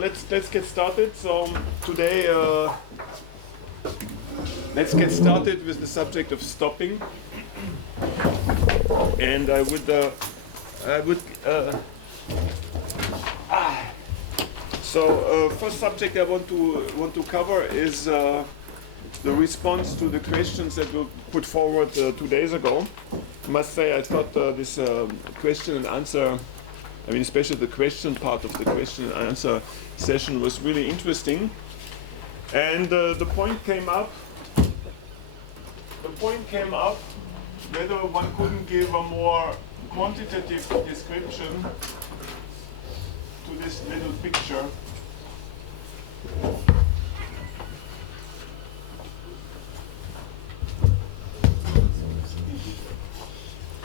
let's get started. So today, let's get started with the subject of stopping. And first subject I want to cover is the response to the questions that were put forward 2 days ago. I must say I thought this question and answer, I mean especially the question part of the question and answer session was really interesting. And the point came up whether one couldn't give a more quantitative description to this little picture.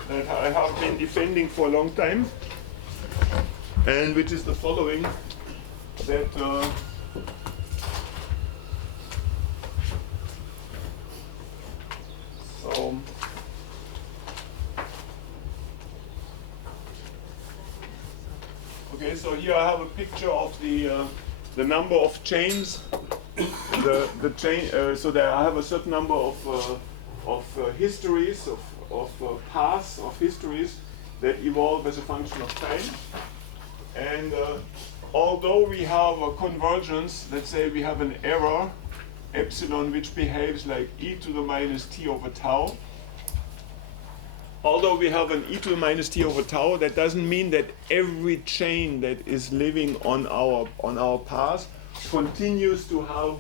That I have been defending for a long time, and which is the following, that so here I have a picture of the number of chains, the chain. So that I have a certain number of histories, of paths of histories that evolve as a function of time. And although we have a convergence, let's say we have an error epsilon which behaves like e to the minus t over tau. Although we have an e to the minus t over tau, that doesn't mean that every chain that is living on our path continues to have,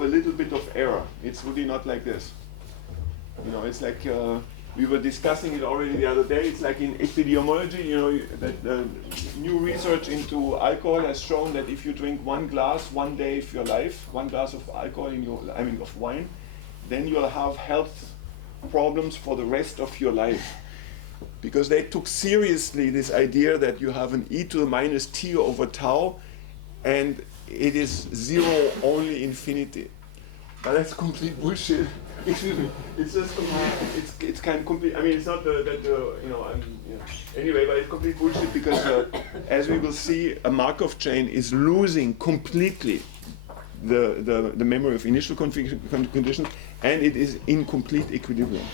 a little bit of error. It's really not like this. It's like we were discussing it already the other day. It's like in epidemiology, that new research into alcohol has shown that if you drink one glass one day of your life, one glass of alcohol of wine, then you'll have health problems for the rest of your life, because they took seriously this idea that you have an e to the minus t over tau, and it is zero only infinity. But that's complete bullshit. Excuse me. It's just complete. It's kind of complete. I mean, it's not anyway, but it's complete bullshit because as we will see, a Markov chain is losing completely the memory of initial conditions, and it is in complete equilibrium.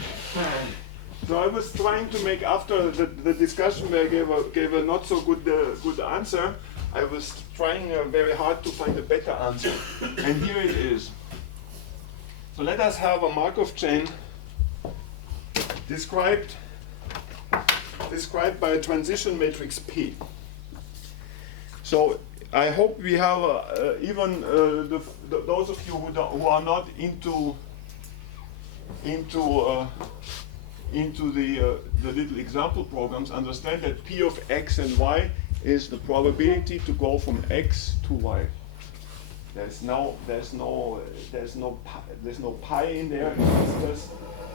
So I was trying to make, after the discussion where I gave a not so good answer, I was trying very hard to find a better answer, and here it is. So let us have a Markov chain described by a transition matrix P. So I hope we have even those of you who are not into the little example programs understand that P of x and y is the probability to go from x to y. There's no pi in there.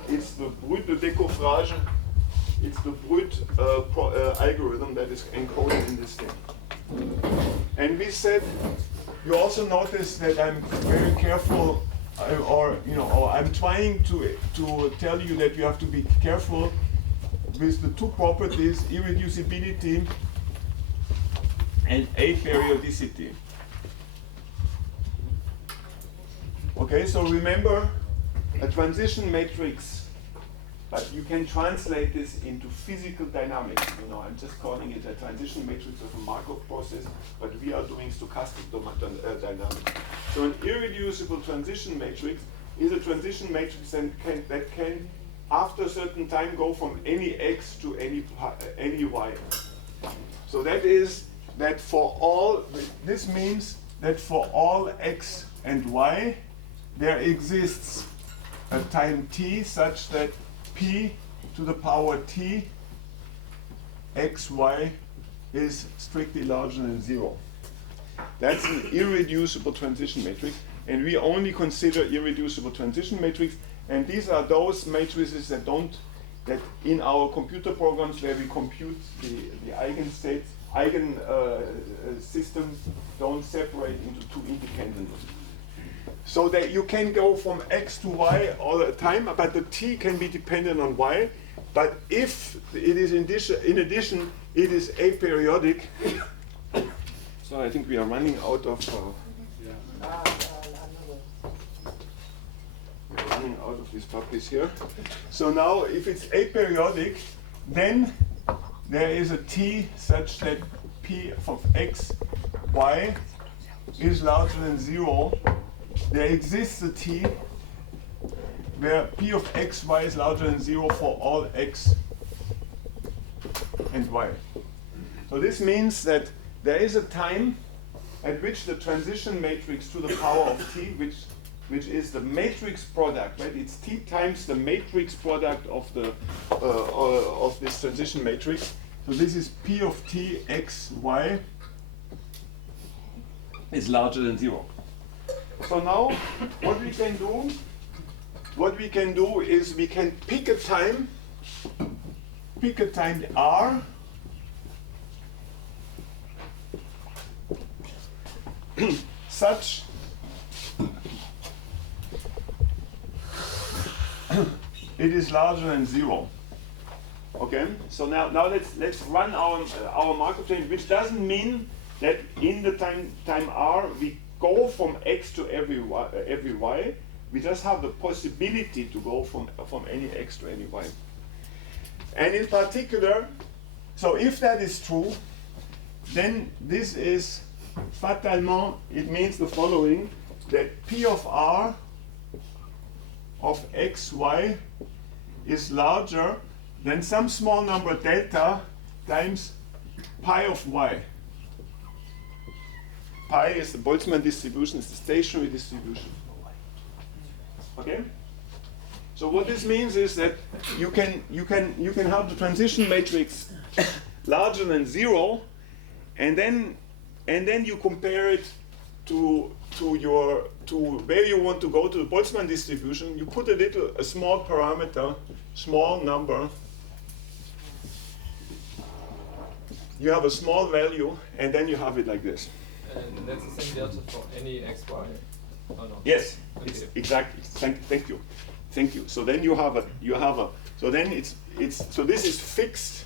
It's the brute de décoffrage. It's the brute algorithm that is encoded in this thing. And we said, you also notice that I'm very careful, or I'm trying to tell you that you have to be careful with the two properties, irreducibility and aperiodicity. Okay, so remember a transition matrix, but you can translate this into physical dynamics. I'm just calling it a transition matrix of a Markov process, but we are doing stochastic dynamics. So an irreducible transition matrix is a transition matrix that can, after a certain time, go from any x to any y. So this means that for all x and y, there exists a time t such that p to the power t xy is strictly larger than 0. That's an irreducible transition matrix, and we only consider irreducible transition matrix, and these are those matrices that in our computer programs where we compute the eigenstates, systems don't separate into two independent. So that you can go from x to y all the time, but the t can be dependent on y. But if it is in addition, it is aperiodic. So I think we are running out of. We're running out of these puppies here. So now, if it's aperiodic, then there is a t such that p of x, y is larger than 0. There exists a t where p of x, y is larger than 0 for all x and y. So this means that there is a time at which the transition matrix to the power of t, which is the matrix product, right? It's t times the matrix product of the of this transition matrix. So this is p of t x y is larger than 0. So now what we can do is we can pick a time r such it is larger than 0. Okay, so now let's run our Markov chain, which doesn't mean that in the time r we go from x to every y. We just have the possibility to go from any x to any y. And in particular, so if that is true, then this is fatalement, it means the following, that p of r of x, y is larger than some small number delta times pi of y. Pi is the Boltzmann distribution, it's the stationary distribution. Okay? So what this means is that you can have the transition matrix larger than 0, and then you compare it to where you want to go to the Boltzmann distribution. You put a small parameter, small number. You have a small value, and then you have it like this. And that's the same delta for any x, y, or not? Yes, okay. it's exactly. Thank you. So then you have a. So then so this is fixed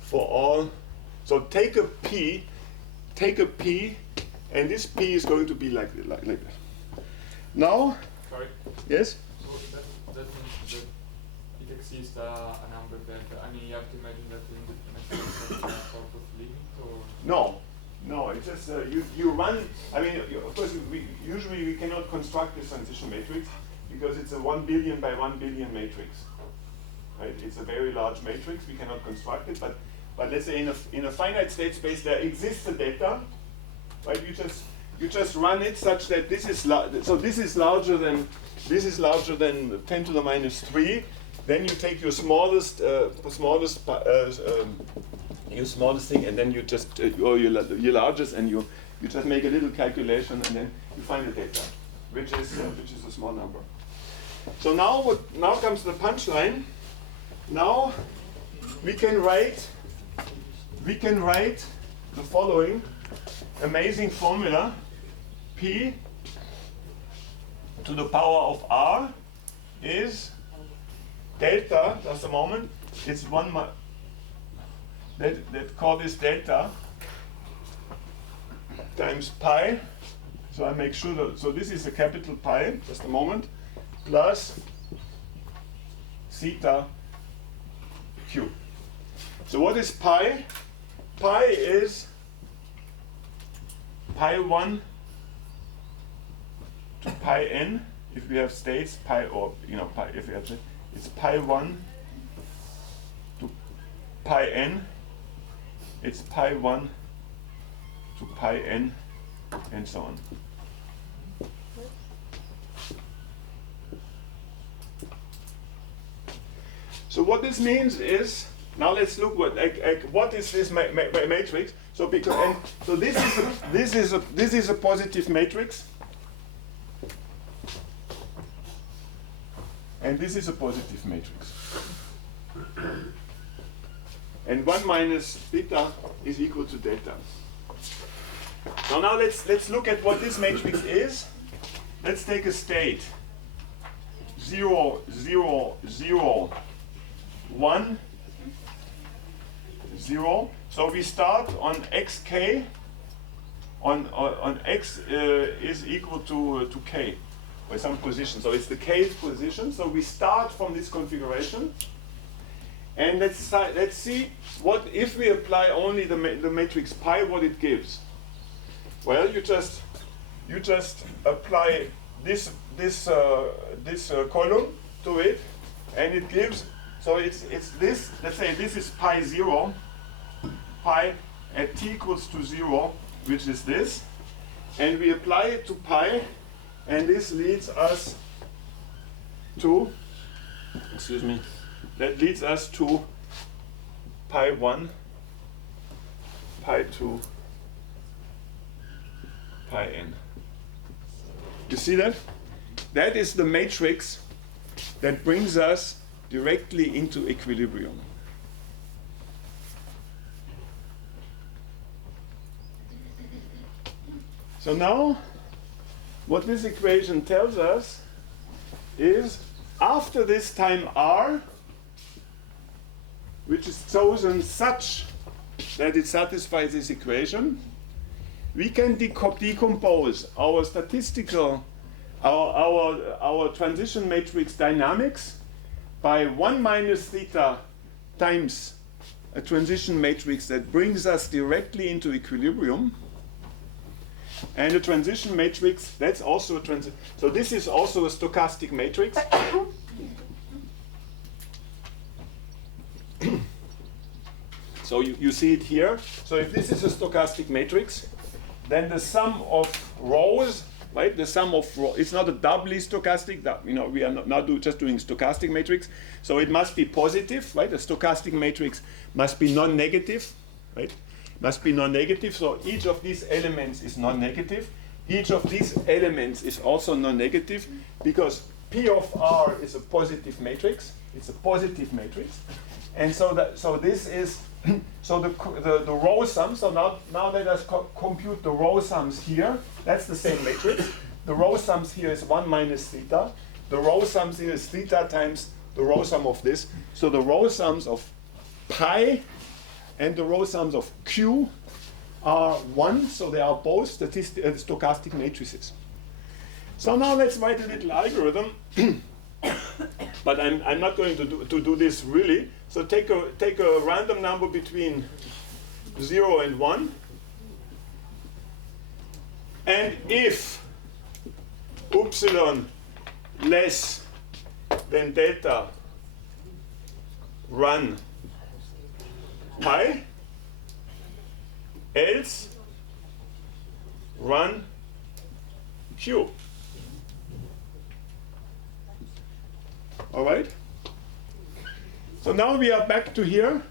for all. So take a p, and this p is going to be like this. Now. Sorry. Yes. So that means that it exceeds a number that, I mean, you have to imagine that in the sort of limit, or? No, it's just you run. I mean, of course, usually we cannot construct this transition matrix because it's a 1 billion by 1 billion matrix. Right? It's a very large matrix. We cannot construct it, but let's say in a finite state space there exists a data. Right? You just run it such that this is this is larger than 10 to the minus 3. Then you take your smallest thing, and then you just or your largest, and you just make a little calculation, and then you find the data, which is a small number. So now comes the punchline. Now we can write the following amazing formula: p to the power of r is delta. Just a moment. It's one. Let's call this delta times pi. So I make sure that, so this is a capital pi, just a moment, plus theta q. So what is pi? Pi is pi 1 to pi n, if we have states, pi, or pi, if we have, it's pi 1 to pi n. It's pi 1 to pi n, and so on. So what this means is, now let's look what is this matrix. So because this is a positive matrix, and this is a positive matrix. And 1 minus beta is equal to delta. Now let's look at what this matrix is. Let's take a state 0, 0, 0, 1, 0. So we start on xk, on x is equal to k, by some position. So it's the kth position. So we start from this configuration. And let's see what if we apply only the matrix pi, what it gives. Well, you just apply this column to it, and it gives. So it's this. Let's say this is pi 0, pi at t equals to 0, which is this, and we apply it to pi, and this leads us to. Excuse me. That leads us to pi 1, pi 2, pi n. You see that? That is the matrix that brings us directly into equilibrium. So now, what this equation tells us is after this time r, which is chosen such that it satisfies this equation, we can decompose our statistical, our transition matrix dynamics by 1 minus theta times a transition matrix that brings us directly into equilibrium, and a transition matrix that's also a transition. So this is also a stochastic matrix. So you see it here. So if this is a stochastic matrix, then the sum of rows, right? The sum of rows, it's not a doubly stochastic. That, you know, we are not just doing stochastic matrix. So it must be positive, right? A stochastic matrix must be non-negative, right? Must be non-negative. So each of these elements is non-negative. Each of these elements is also non-negative because P of R is a positive matrix. It's a positive matrix. And so this is so the row sum. So now let us compute the row sums here. That's the same matrix. The row sums here is 1 minus theta. The row sums here is theta times the row sum of this. So the row sums of pi and the row sums of q are 1. So they are both stochastic matrices. So now let's write a little algorithm. But I'm not going to do this really. So take a random number between 0 and 1. And if epsilon less than delta run pi, else run q. All right? So now we are back to here.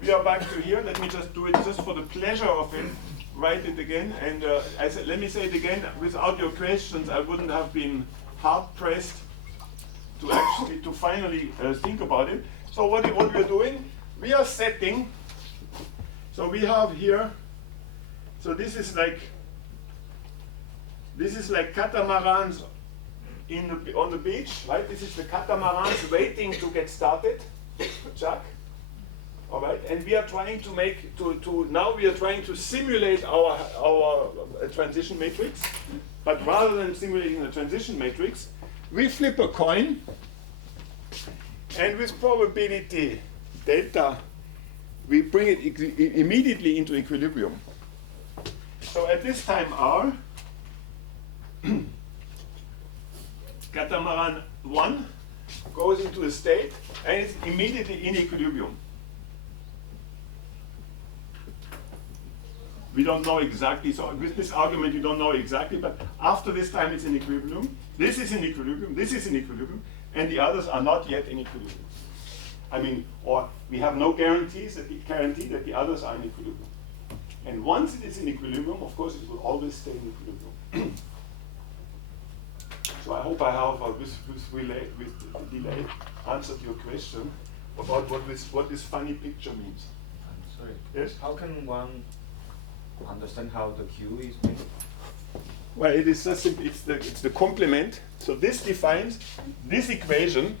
We are back to here. Let me just do it just for the pleasure of it. Write it again. And let me say it again. Without your questions, I wouldn't have been hard pressed to finally think about it. So what we are doing, we are setting. So we have here. So this is like catamarans on the beach, right? This is the catamarans waiting to get started, Jack. All right, and we are trying to now we are trying to simulate our transition matrix, but rather than simulating the transition matrix, we flip a coin, and with probability delta, we bring it immediately into equilibrium. So at this time r, catamaran 1 goes into a state and it's immediately in equilibrium. We don't know exactly, so with this argument you don't know exactly, but after this time it's in equilibrium. This is in equilibrium, this is in equilibrium, and the others are not yet in equilibrium. I mean, or we have no guarantee that the others are in equilibrium. And once it is in equilibrium, of course, it will always stay in equilibrium. So I hope I have, with delay, answered your question about what this funny picture means. I'm sorry. Yes? How can one understand how the Q is made? Well, it is just it's the complement. So this equation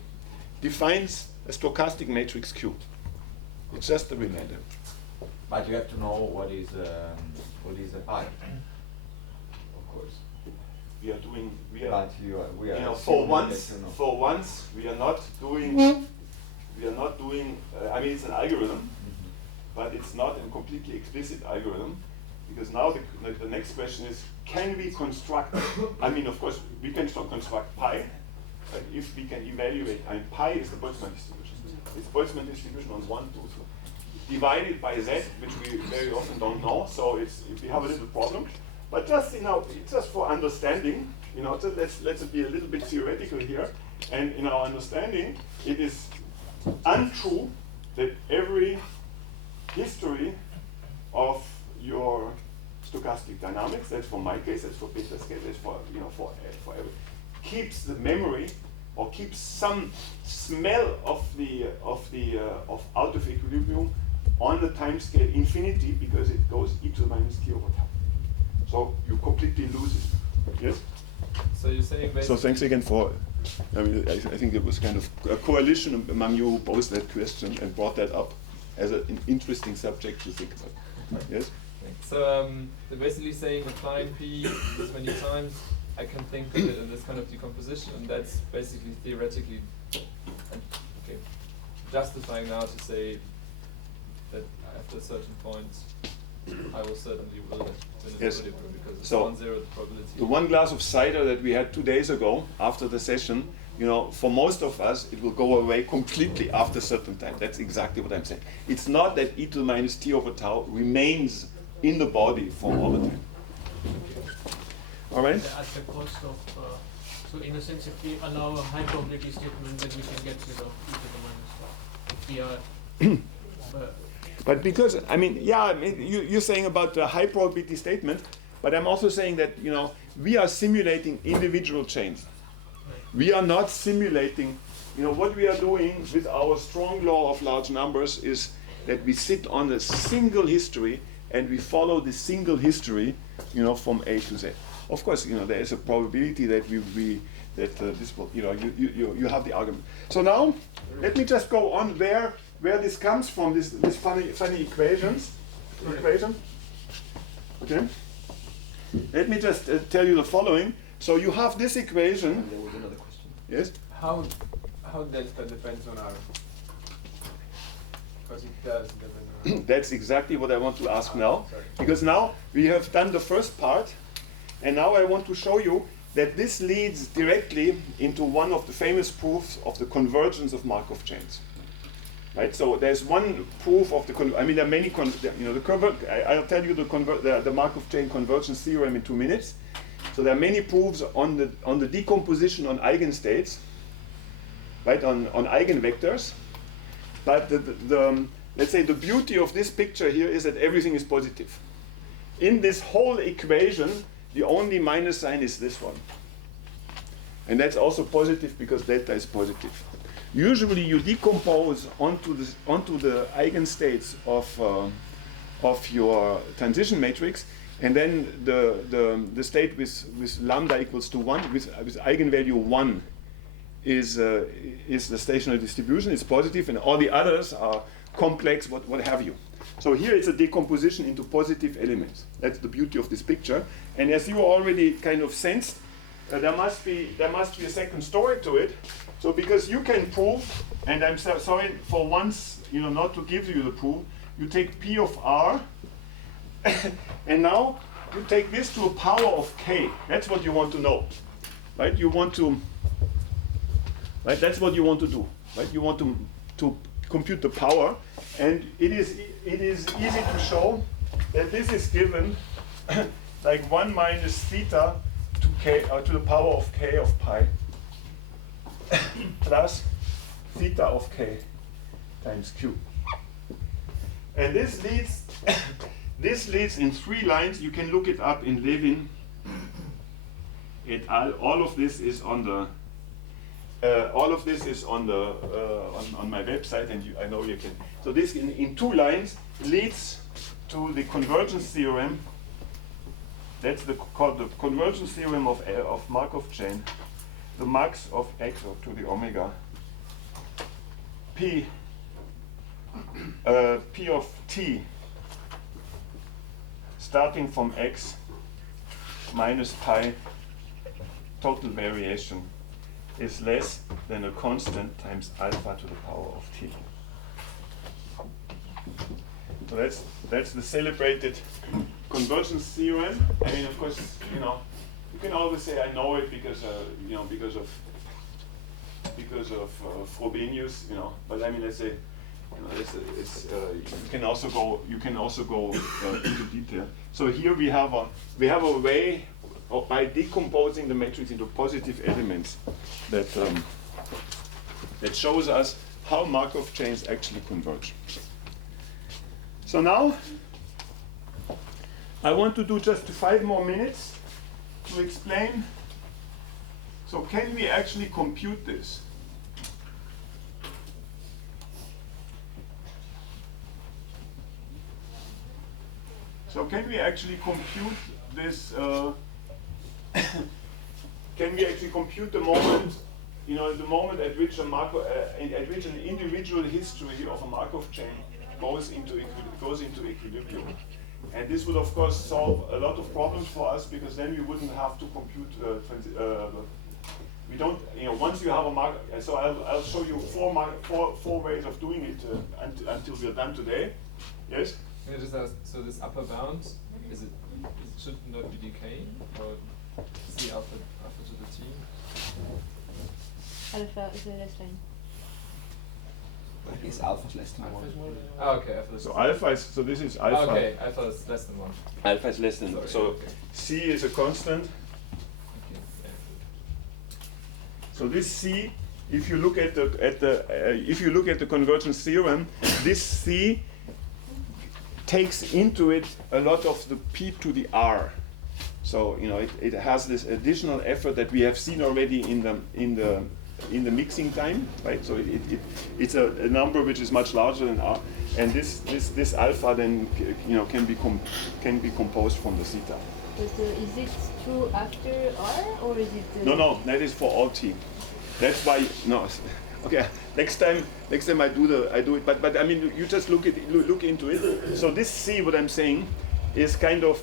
defines a stochastic matrix Q. It's just a remainder. But you have to know what is a pi, of course. We are doing. We are. But we are For assuming once, that you know. for once, we are not doing. We are not doing. I mean, it's an algorithm, but it's not a completely explicit algorithm, because now the next question is: can we construct? I mean, of course, we can construct pi, but if we can evaluate, I mean, pi is the Boltzmann distribution. It's Boltzmann distribution on 1, 2, 3, divided by z, which we very often don't know. So we have a little problem. But just just for understanding, so let's be a little bit theoretical here. And in our understanding, it is untrue that every history of your stochastic dynamics, that's for my case, that's for Peter's case, that's for for every, keeps the memory or keeps some smell of out of equilibrium on the time scale infinity, because it goes e to the minus t over tau. So you completely lose it. Yes? So you're saying basically. So thanks again for. I mean, I think it was kind of a coalition among you who posed that question and brought that up as an interesting subject to think about. Yes? So they're basically saying applying P this many times, I can think of it in this kind of decomposition, and that's basically theoretically okay, justifying now to say that after a certain point, I will certainly will win Yes. equilibrium, because it's So, 1/0 probability. The one glass of cider that we had 2 days ago after the session, for most of us, it will go away completely after a certain time. That's exactly what I'm saying. It's not that e to the minus t over tau remains in the body for all the time. All right? At the cost of, so in a sense, if we allow a high probability statement, then we can get rid of e to the minus tau. If we are, But because, you're saying about the high probability statement, but I'm also saying that, we are simulating individual chains. We are not simulating, what we are doing with our strong law of large numbers is that we sit on a single history and we follow the single history, from A to Z. Of course, there is a probability that this will, you have the argument. So now, let me just go on where this comes from, this funny equation. Okay. Let me just tell you the following. So you have this equation. There was another question. Yes. How delta depends on R? Because it does depend on R. That's exactly what I want to ask now. Because now we have done the first part, and now I want to show you that this leads directly into one of the famous proofs of the convergence of Markov chains. Right. So there's one proof of the. There are many. I'll tell you the Markov chain convergence theorem in 2 minutes. So there are many proofs on the decomposition on eigenstates, right? On eigenvectors. But let's say the beauty of this picture here is that everything is positive. In this whole equation, the only minus sign is this one, and that's also positive because delta is positive. Usually you decompose onto the eigenstates of your transition matrix, and then the state with lambda equals to 1 with eigenvalue 1 is the stationary distribution. It's positive, and all the others are complex, what have you. So here it's a decomposition into positive elements. That's the beauty of this picture. And as you already kind of sensed, there must be a second story to it. So because you can prove, and I'm sorry for once, not to give you the proof, you take P of R, and now you take this to a power of K. That's what you want to know, right? Right? That's what you want to do, right? You want to compute the power, and it is easy to show that this is given like 1 minus theta to K, to the power of K of pi, plus theta of K times Q. And this leads in 3 lines. You can look it up in Levin et al. All of this is on the on my website, and I know you can. So this in 2 lines leads to the convergence theorem. That's called the convergence theorem of Markov chain. The max of x to the omega p P of t starting from x minus pi total variation is less than a constant times alpha to the power of t. So that's the celebrated convergence theorem. I mean, of course, you know, you can always say I know it because you know, because of Frobenius, you know. But I mean, let's say, you know, you can also go into detail. So here we have a way of, by decomposing the matrix into positive elements that that shows us how Markov chains actually converge. So now I want to do just 5 more minutes to explain. So can we actually compute this? So can we actually compute this? Can we actually compute the moment, you know, the moment at which an individual history of a Markov chain goes into equilibrium? And this would, of course, solve a lot of problems for us, because then we wouldn't have to compute. We don't, you know, once you have a Markov. So I'll show you four ways of doing it until we're done today. Yes. Can I just ask, so this upper bound, should not be decaying, or is the alpha to the t? Alpha is the less line. Is alpha less than 1? Oh, okay, alpha is So alpha is, so this is alpha. okay, alpha is less than 1. Alpha is less than. Sorry, so okay. C is a constant. Okay, yeah. So this C, if you look at the convergence theorem, this C takes into it a lot of the P to the R. So you know it has this additional effort that we have seen already in the mixing time, right? So it's a number which is much larger than R, and this alpha then can be composed from the theta. But is it true after R, or is it? No, that is for all t. That's why no. Okay, next time I do it. But I mean, you just look into it. So this C, what I'm saying, is kind of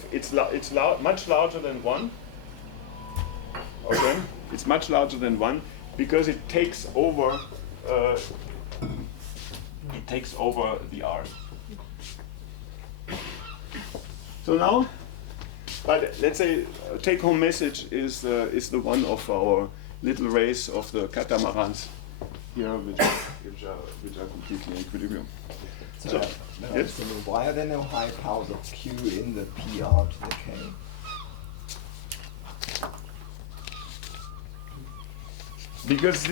much larger than 1. Okay, it's much larger than 1 because it takes over. It takes over the R. So now, but let's say take-home message is the one of our little race of the catamarans here, which are completely in equilibrium. So yes? why are there no high powers of Q in the PR to the K? Because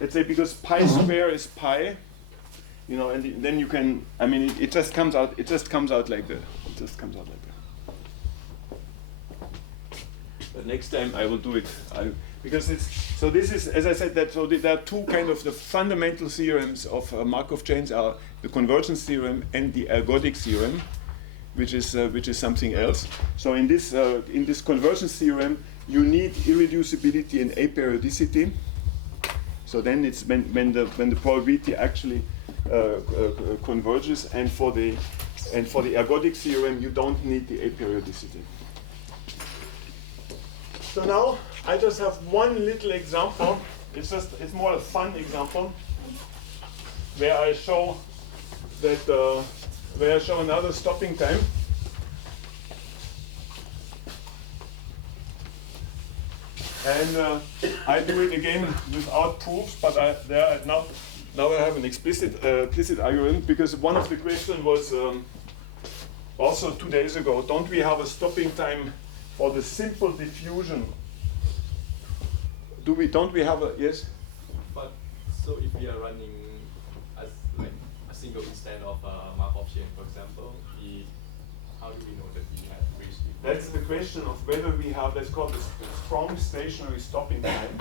let's say because pi square is pi, you know, and then you can. I mean, it just comes out. It just comes out like that. It just comes out like that. But next time I will do it. Because it's so. This is, as I said, that so there are two kind of the fundamental theorems of Markov chains are the convergence theorem and the ergodic theorem, which is something else. So in this convergence theorem, you need irreducibility and aperiodicity. So then it's when the probability actually converges, and for the ergodic theorem, you don't need the aperiodicity. So now I just have one little example. It's more a fun example where I show another stopping time. And I do it again without proofs, but now I have an explicit argument, because one of the questions was also 2 days ago. Don't we have a stopping time for the simple diffusion? Don't we have a yes? But so if we are running as like a single instance of a Markov chain, for example, how do we know that we have reached it? That's the question of whether we have, that's called the strong stationary stopping time.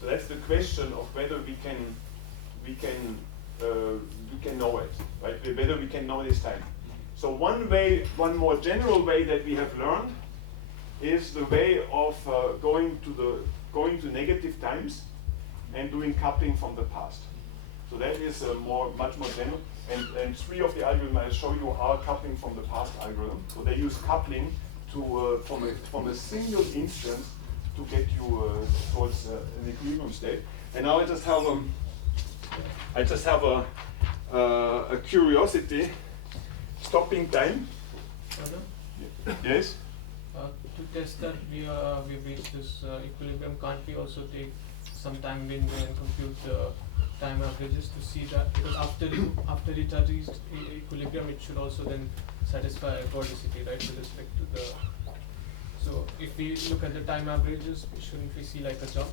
So that's the question of whether we can know it, right? Whether we can know this time. So one more general way that we have learned is the way of going to negative times and doing coupling from the past. So that is much more general. And three of the algorithms I show you are coupling from the past algorithm. So they use coupling to from a single instance to get you towards an equilibrium state. And now I just have a curiosity. Stopping time. Yes. To test that we've reached this equilibrium, can't we also take some time window and compute the time averages to see that? Because after it has reached equilibrium, it should also then satisfy chordicity, right, with respect to the. So if we look at the time averages, shouldn't we see like a jump?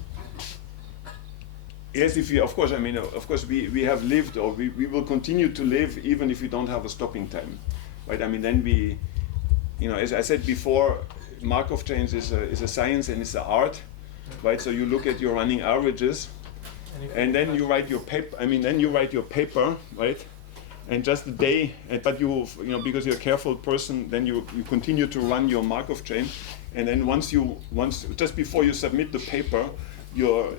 Yes, of course, we have lived, or we will continue to live even if we don't have a stopping time, right? I mean, then we, as I said before, Markov chains is a science and it's an art, right? So you look at your running averages, and then you write your paper. Then you write your paper, right? And just a day, but because you're a careful person, then you continue to run your Markov chain, and then once just before you submit the paper, your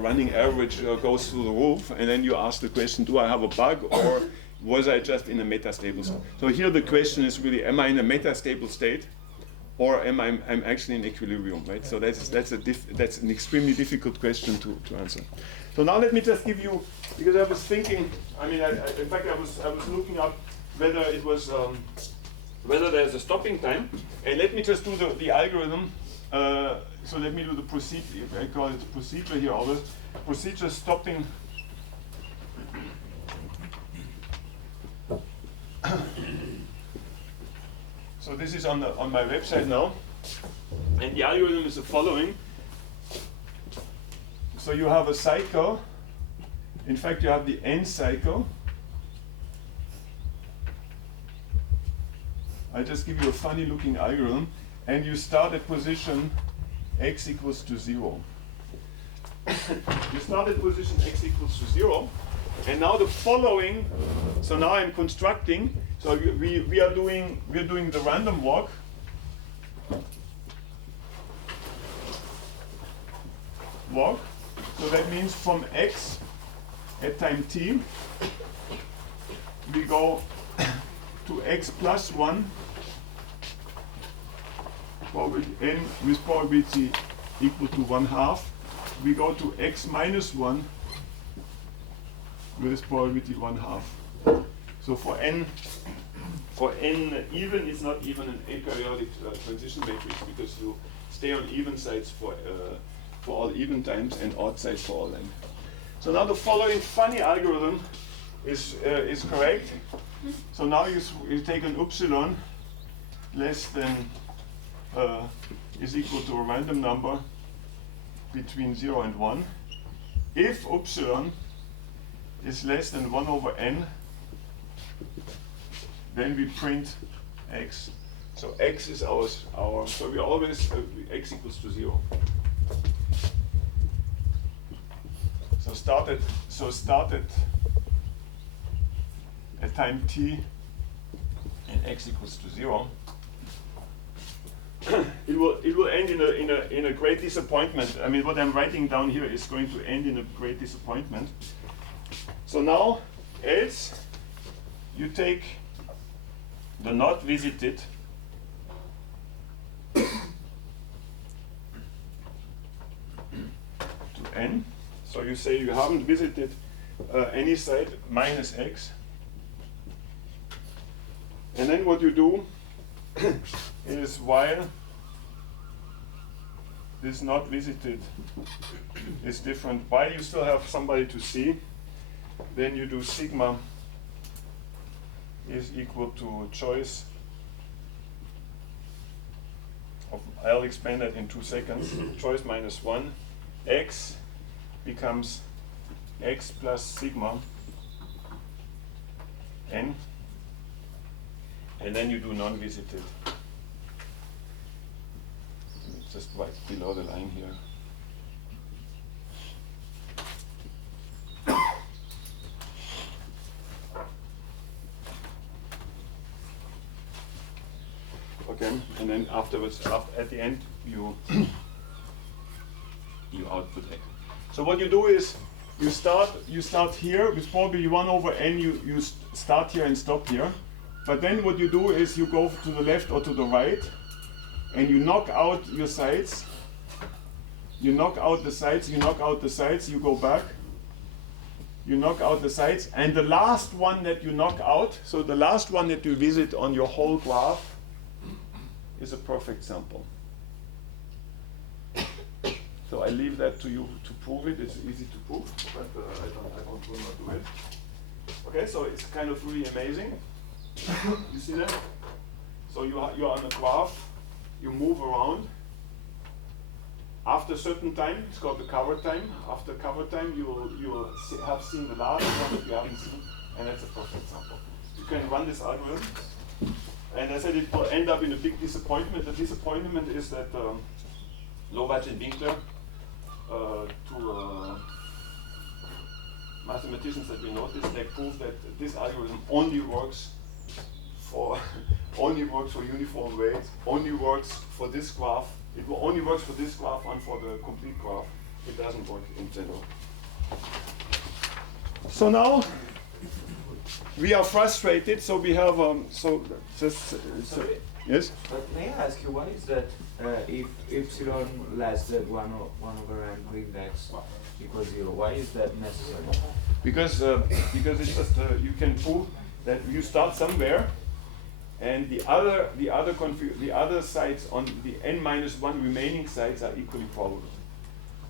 running average goes through the roof, and then you ask the question: do I have a bug, or was I just in a metastable state? So here the question is really: am I in a metastable state, or I'm actually in equilibrium, right? So that's an extremely difficult question to answer. So now let me just give you, because I was thinking, in fact I was looking up whether it was whether there's a stopping time, and let me just do the algorithm. So let me do the procedure. I call it procedure here always. Procedure stopping. So this is on my website now, and the algorithm is the following. So you have a cycle. In fact, you have the end cycle. I just give you a funny looking algorithm, and you start at position x equals to 0. You start at position x equals to 0, and now the following. So now I'm constructing. So we're doing the random walk. So that means from x at time t, we go to x plus 1 n with probability equal to 1/2. We go to x minus 1 with probability 1/2. So for n even, it's not even an aperiodic transition matrix, because you stay on even sides for all even times and odd sides for all n. So now the following funny algorithm is correct. So now you take an upsilon less than is equal to a random number between 0 and 1. If upsilon is less than 1 over n, then we print x. So x is our so we always x equals to 0. So started at time t and x equals to 0. It will end in a great disappointment. What I'm writing down here is going to end in a great disappointment. So now, else you take the not visited to n. So you say you haven't visited any site minus x. And then what you do is while this not visited is different, while you still have somebody to see, then you do sigma is equal to choice of, I'll explain that in 2 seconds, choice minus 1, x becomes x plus sigma n, and then you do non-visited. Just right below the line here. Okay, and then afterwards, at the end, you output x. So what you do is, you start here with probably 1 over n. You start here and stop here. But then what you do is you go to the left or to the right, and you knock out your sides. You knock out the sides, you knock out the sides, you go back. You knock out the sides, and the last one that you knock out, so the last one that you visit on your whole graph, is a perfect sample. So I leave that to you to prove it. It's easy to prove, but I will not do it. Okay, so it's kind of really amazing. You see that? So you're on a graph, you move around. After a certain time, it's called the cover time. After cover time, you will have seen the last one that you haven't seen, and that's a perfect sample. You can run this algorithm, and I said it will end up in a big disappointment. The disappointment is that Lovac and Winkler, two mathematicians that we noticed, they proved that this algorithm only works for uniform weights, only works for this graph. It only works for this graph and for the complete graph. It doesn't work in general. So now we are frustrated. So we have yes. But may I ask you, what is that if epsilon less than 1 over n with x equals 0? Why is that necessary? Because it's just you can prove that you start somewhere, and the other sides on the n-1 remaining sides are equally probable.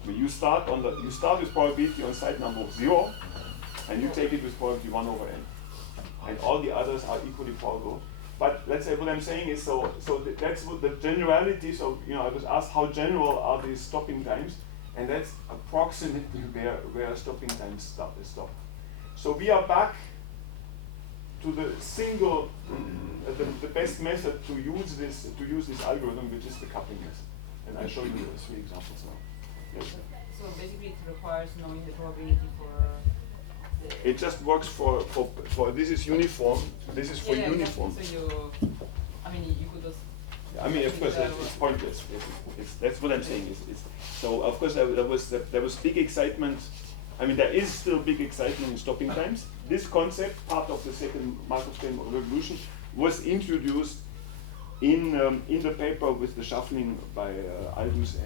I mean, you start with probability on side number 0, and you take it with probability 1 over n, and all the others are equally probable. But let's say what I'm saying is that's what the generality. So I was asked how general are these stopping times, and that's approximately where stopping times stop. So we are back to the single, the best method to use this algorithm, which is the coupling method. And I show you 3 examples now. Yes? So basically, it requires knowing the probability for. It just works for this is uniform. This is for uniform. Exactly. So you could just. I mean, of course, it's pointless. That's what I'm saying. So of course there was big excitement. I mean, there is still big excitement in stopping times. This concept, part of the second Markov chain revolution, was introduced in the paper with the shuffling by Aldous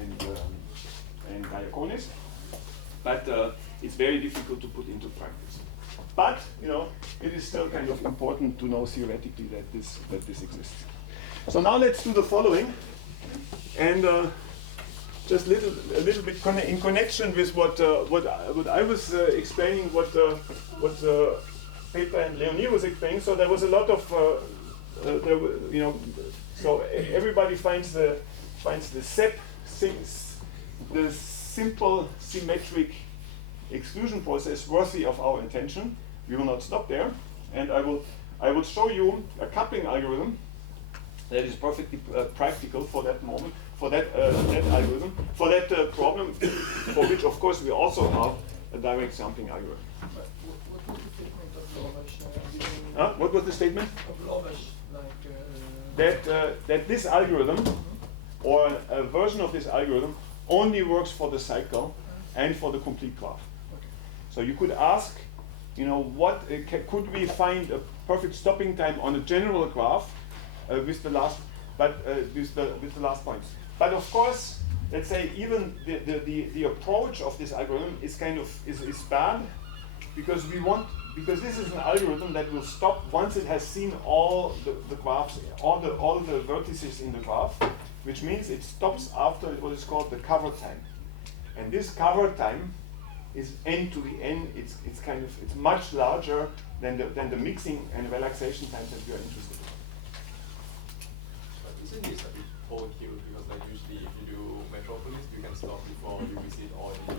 and Diaconis, but it's very difficult to put into practice. But it is still kind of important to know theoretically that this exists. So now let's do the following, and just a little bit in connection with what I was explaining, what Peter and Leonie was explaining. So there was a lot of so everybody finds the simple symmetric exclusion process worthy of our attention. We will not stop there, and I will show you a coupling algorithm that is perfectly practical for that moment, for that algorithm, for that problem, for which of course we also have a direct sampling algorithm. What was the statement? Of Lovac, like that this algorithm, or a version of this algorithm, only works for the cycle and for the complete graph. So you could ask, what could we find a perfect stopping time on a general graph with the last points? But of course, let's say even the approach of this algorithm is is bad, because this is an algorithm that will stop once it has seen all the graphs, all the vertices in the graph, which means it stops after what is called the cover time. And this cover time is n to the n. It's much larger than the mixing and relaxation times that we are interested in. But isn't this a bit overkill? Because usually if you do Metropolis, you can stop before you visit all the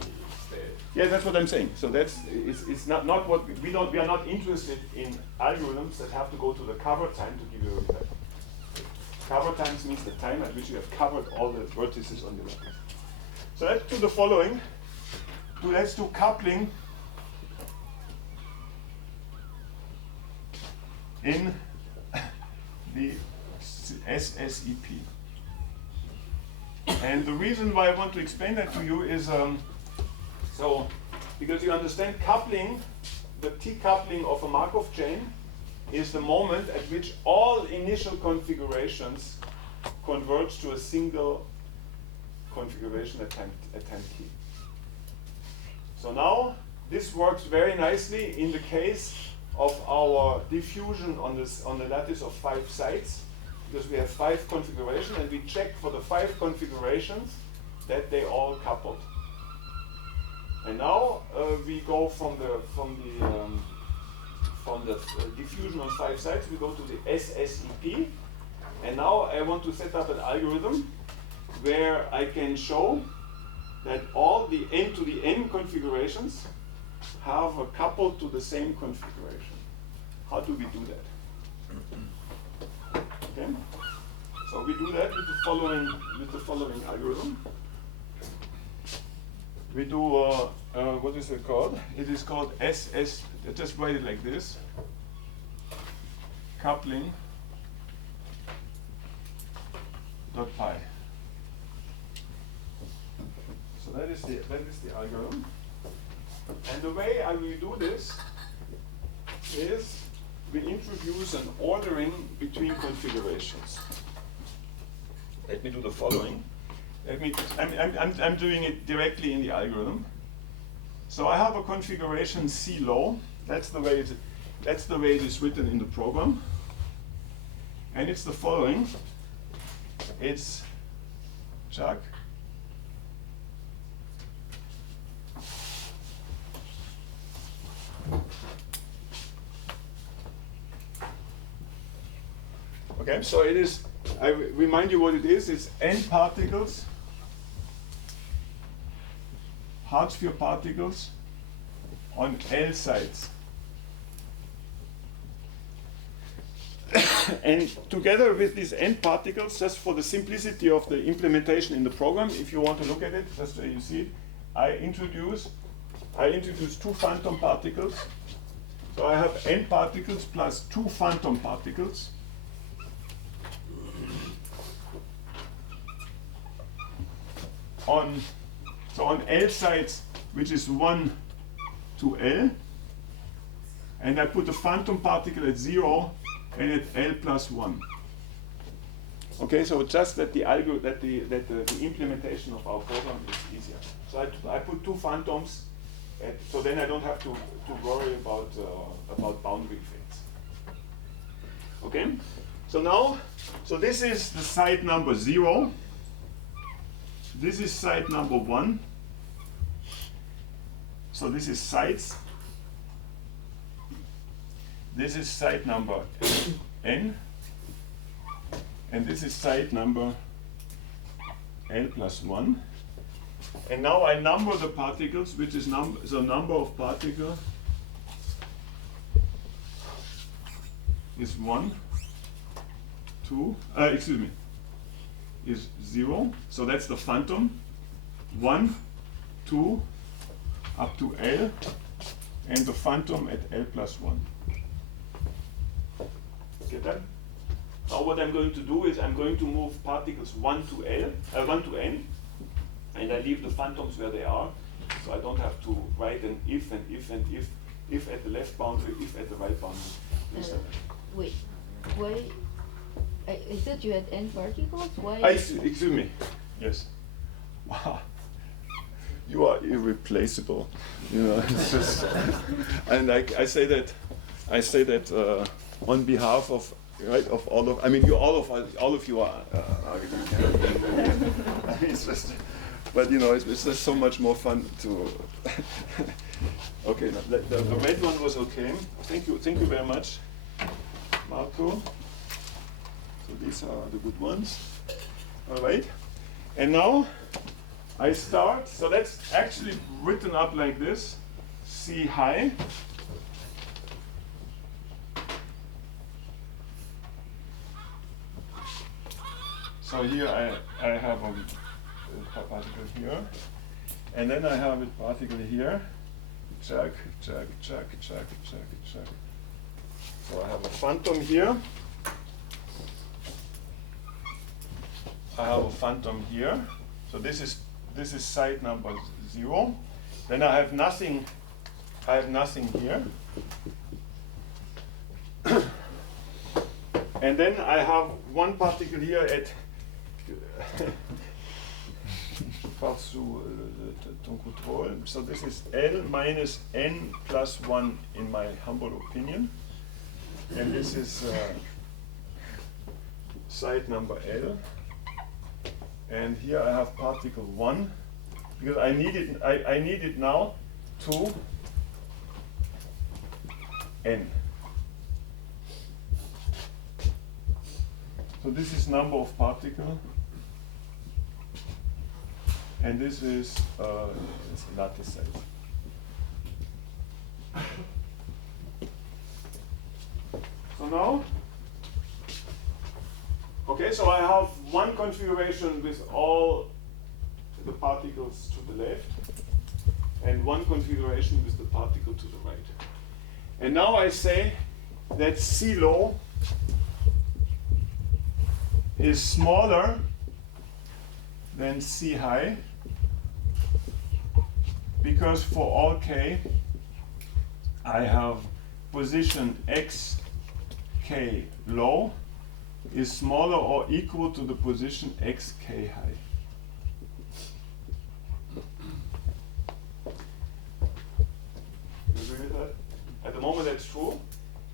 state. Yeah, that's what I'm saying. So it's not what we are not interested in algorithms that have to go to the cover time to give you a result. Cover times means the time at which you have covered all the vertices on the left. So let's do the following. Let's do coupling in the SSEP. And the reason why I want to explain that to you is, so because you understand coupling, the T-coupling of a Markov chain is the moment at which all initial configurations converge to a single configuration at time t. So now this works very nicely in the case of our diffusion on the lattice of 5 sites, because we have 5 configurations and we check for the 5 configurations that they all coupled. And now we go from the diffusion on 5 sites, we go to the SSEP. And now I want to set up an algorithm where I can show that all the n to the n configurations have a couple to the same configuration. How do we do that? Okay. So we do that with the following algorithm. We do what is it called? It is called SS. Just write it like this: coupling dot pi. So that is the algorithm. And the way I will do this is we introduce an ordering between configurations. Let me do the following. I'm doing it directly in the algorithm. So I have a configuration C low. That's the way it is written in the program. And it's the following. It's Chuck. Okay, so it is, I remind you what it is. It's n particles, hard sphere particles on L sides. And together with these n particles, just for the simplicity of the implementation in the program, if you want to look at it, just so you see it, I introduce 2 phantom particles. So I have n particles plus 2 phantom particles. On L sides, which is 1 to L, and I put a phantom particle at 0 and at L plus 1. Okay, so just that the implementation of our program is easier. So I put 2 phantoms, so then I don't have to worry about boundary effects. Okay, so this is the site number 0. This is site number 1. So this is sites. This is site number n. And this is site number L plus 1. And now I number the particles, which is the number of particles is 1, 2, is 0. So that's the phantom. 1, 2, up to L, and the phantom at L plus 1. Get that? Now what I'm going to do is I'm going to move particles 1 to n, and I leave the phantoms where they are, so I don't have to write an if and if and if at the left boundary, if at the right boundary. Wait, why? I thought you had n particles. Why? Excuse me. Yes. Wow. You are irreplaceable. You know. It's just, and I say that on behalf of all of. I mean, all of you are. I mean, it's just. But you know, it's just so much more fun to. Okay, the red one was okay. Thank you very much, Marco. So these are the good ones. All right, and now I start. So that's actually written up like this: C high. So here I have a particle here, and then I have a particle here. Check. So I have a phantom here. I have a phantom here. So this is site number 0. then I have nothing here. And then I have one particle here at so this is L minus n plus 1 in my humble opinion. And this is side number L. And here I have particle 1, because I need it now to n. So this is number of particle, and this is lattice size. So now, okay, so I have one configuration with all the particles to the left, and one configuration with the particle to the right. And now I say that C low is smaller than C high, because for all k I have position xk low is smaller or equal to the position xk high. You agree with that? At the moment that's true.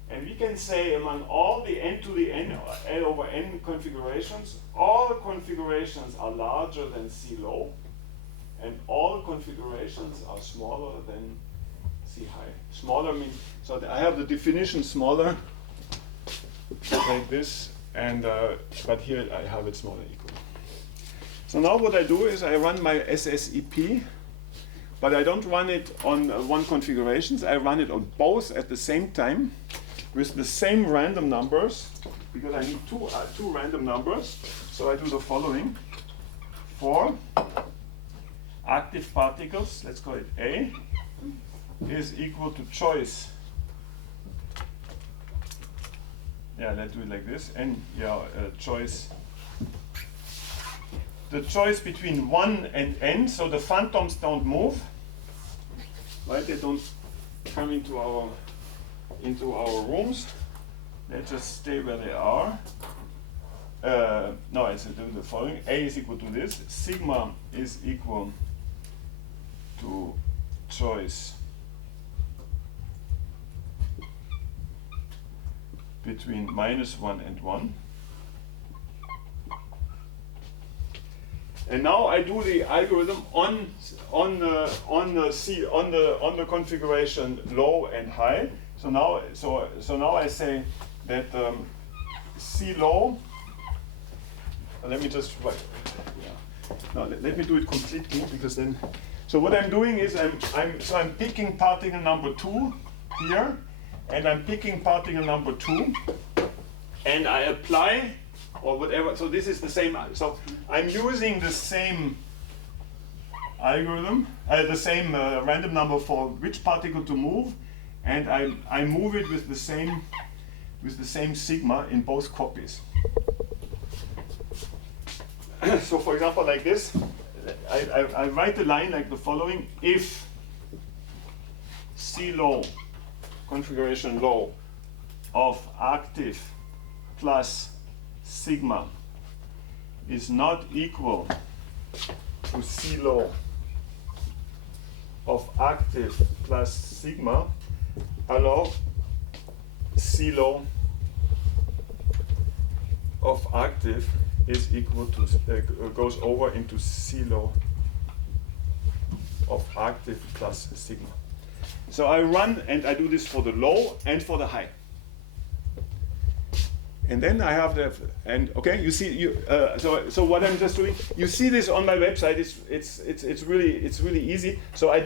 And we can say among all the n to the n, L over n configurations, all configurations are larger than C low, and all configurations are smaller than C high. Smaller means, so I have the definition smaller, like this, and but here I have it smaller equal. So now what I do is I run my SSEP, but I don't run it on one configurations, I run it on both at the same time, with the same random numbers, because I need two random numbers. So I do the following. For active particles, let's call it A, is equal to choice. Yeah, let's do it like this. And yeah, choice. The choice between 1 and n, so the phantoms don't move, right? They don't come into our rooms. They just stay where they are. No, I said do the following. A is equal to this. Sigma is equal to choice between -1 and 1. And now I do the algorithm on the configuration low and high. So now I say that C low. Let me just write. Yeah. No, let me do it completely, because then. So what I'm doing is I'm picking particle number 2 here, and I'm picking particle number 2, and I apply or whatever. So this is the same. So I'm using the same algorithm, the same random number for which particle to move, and I move it with the same sigma in both copies. So for example, like this, I write the line like the following: if C low, configuration low, of active plus sigma is not equal to C low of active plus sigma, alors C low of active is equal to goes over into C low of active plus sigma. So I run and I do this for the low and for the high. And then I have okay, you see, so what I'm just doing, you see this on my website. It's really easy. So I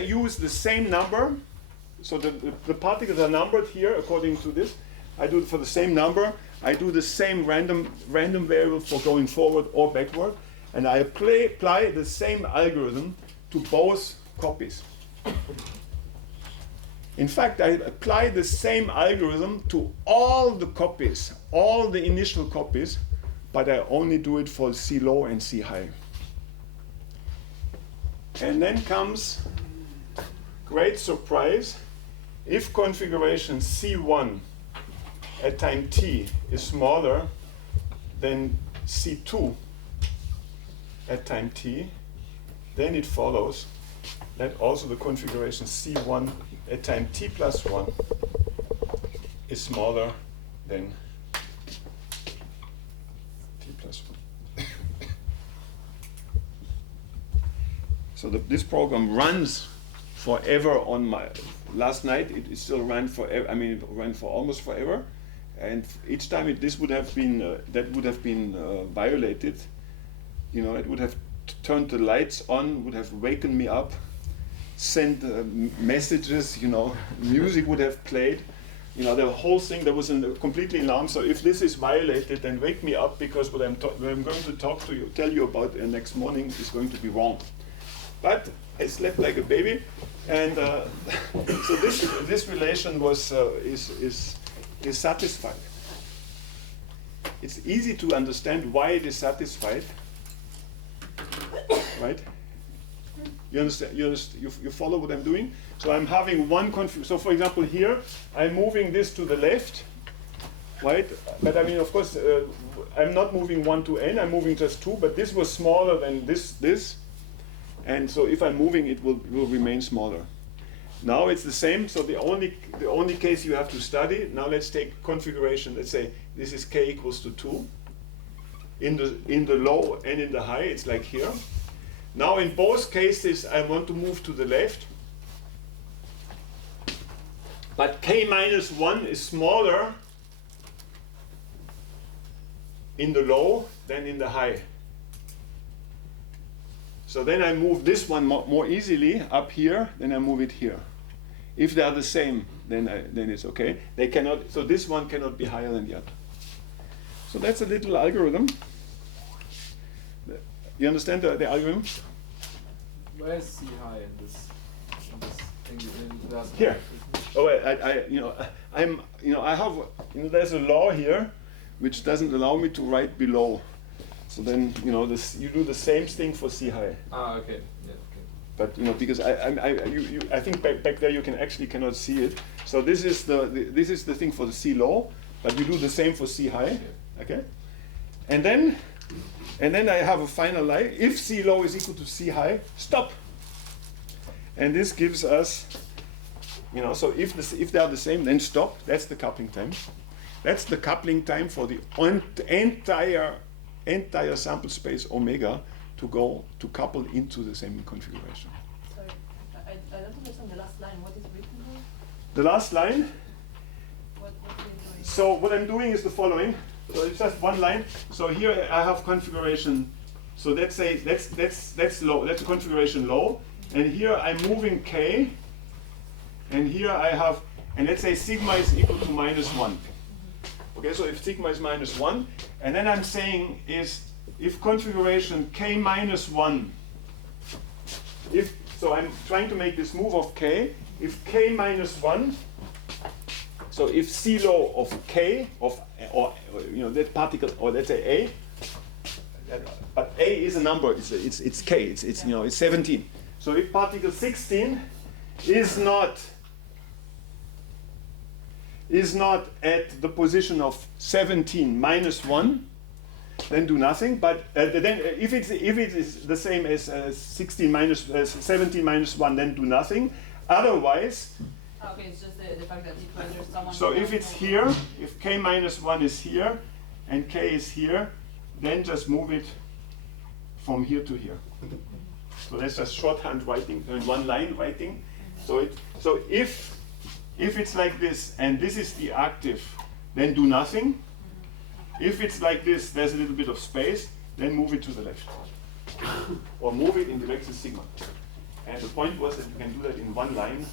use the same number. So the particles are numbered here according to this. I do it for the same number. I do the same random variable for going forward or backward, and I apply the same algorithm to both copies. In fact, I apply the same algorithm to all the copies, all the initial copies, but I only do it for C low and C high. And then comes great surprise. If configuration C1 at time t is smaller than C2 at time t, then it follows that also the configuration C1 at time t plus 1 is smaller than t plus 1. So this program runs forever on my, last night it still ran forever, I mean it ran for almost forever, and each time this would have been, that would have been violated, you know, it would have turned the lights on, would have wakened me up, sent messages, you know, music would have played, you know, the whole thing, there was a completely alarm. So if this is violated, then wake me up, because what I'm going to talk to you, tell you about next morning is going to be wrong. But I slept like a baby, and so this relation was is satisfied. It's easy to understand why it is satisfied, right? You understand? You follow what I'm doing? So I'm having one so for example here, I'm moving this to the left, right? But I mean, of course, I'm not moving 1 to n, I'm moving just 2, but this was smaller than this. And so if I'm moving, it will remain smaller. Now it's the same, so the only case you have to study, now let's take configuration, let's say this is k equals to 2. In the low and in the high, it's like here. Now in both cases, I want to move to the left. But k minus 1 is smaller in the low than in the high. So then I move this one more easily up here, then I move it here. If they are the same, then it's okay. They cannot, so this one cannot be higher than the other. So that's a little algorithm. You understand the algorithm? Where's C high in this thing in last Here. Oh, I have, you know, there's a law here which doesn't allow me to write below. So then, you know, you do the same thing for C high. Ah, okay. Yeah, okay. But you know, because I think back there you cannot see it. So this is the thing for the C low, but you do the same for C high. Okay. And then I have a final line. If C low is equal to C high, stop. And this gives us, you know, so if they are the same, then stop. That's the coupling time. That's the coupling time for the entire sample space omega to couple into the same configuration. Sorry, I don't understand the last line. What is written here? The last line. What are you doing? So what I'm doing is the following. So it's just one line. So here I have configuration. So let's say that's low. That's configuration low. And here I'm moving k. And here I have, and let's say sigma is equal to -1. Okay, so if sigma is -1, and then I'm saying is if configuration k minus 1, so I'm trying to make this move of k, if k minus 1, so if C low of k, or you know, that particle, or let's say A, but A is a number, it's k, it's you know, it's 17. So if particle 16 is not at the position of 17 minus 1, then do nothing. But then if it is the same as 17 minus 1, then do nothing. Otherwise, Okay, it's just the fact that if there's someone. so if it's here, if k minus 1 is here and k is here, then just move it from here to here. So that's just shorthand writing, one line writing. So if it's like this and this is the octave, then do nothing. If it's like this, there's a little bit of space, then move it to the left. Or move it in direction sigma. And the point was that you can do that in one line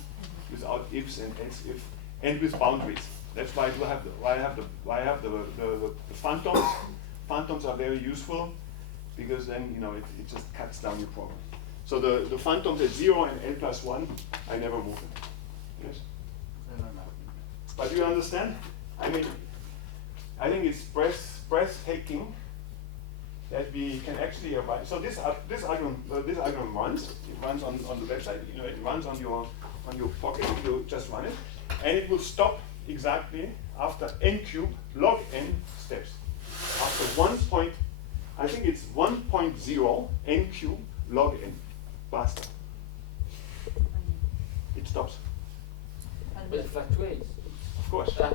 without ifs and else if, and with boundaries. That's why I have the phantoms. Phantoms are very useful because then, you know, it just cuts down your problem. So the phantoms at 0 and n plus 1, I never move them. Yes? But do you understand? I mean, I think it's breathtaking that we can actually arrive. So this algorithm runs. It runs on the website. You know, it runs on your pocket. You just run it, and it will stop exactly after n cube log n steps. After 1. I think it's 1.0 n cube log n. Basta. It stops. But it fluctuates. Of course. Yeah.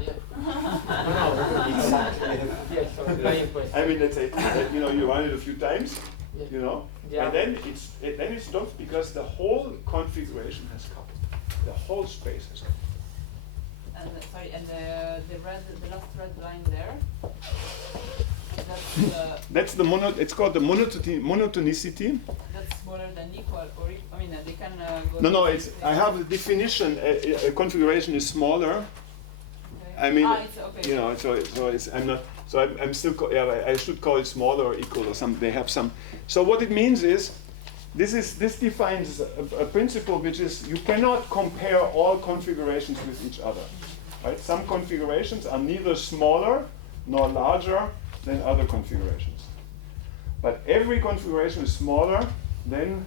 No, exactly. Yes, so very impressive. I mean, let's say that, you know, you run it a few times, Yeah. you know, Yeah. and then it stops because the whole configuration has come. The whole space has come. And sorry, and the last red line there. That's It's called the monotonicity. that's smaller than equal, or I mean, they can go. No, it's. I have a definition. A configuration is smaller. Okay. I mean, it's okay. you know, so it's. I'm not. So I'm still. I should call it smaller or equal or something. They have some. So what it means is, this defines a principle which is you cannot compare all configurations with each other, right? Some configurations are neither smaller nor larger than other configurations, but every configuration is smaller than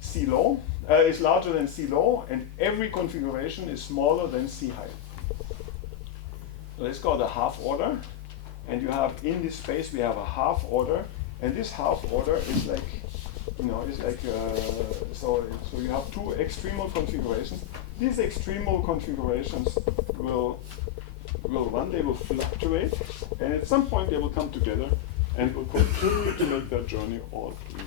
C low. Is larger than C low, and every configuration is smaller than C high. So it's called a half order, and you have in this space we have a half order, and this half order is like, you know, is like so you have two extremal configurations. These extremal configurations will run, they will fluctuate, and at some point they will come together and will continue to make their journey all through.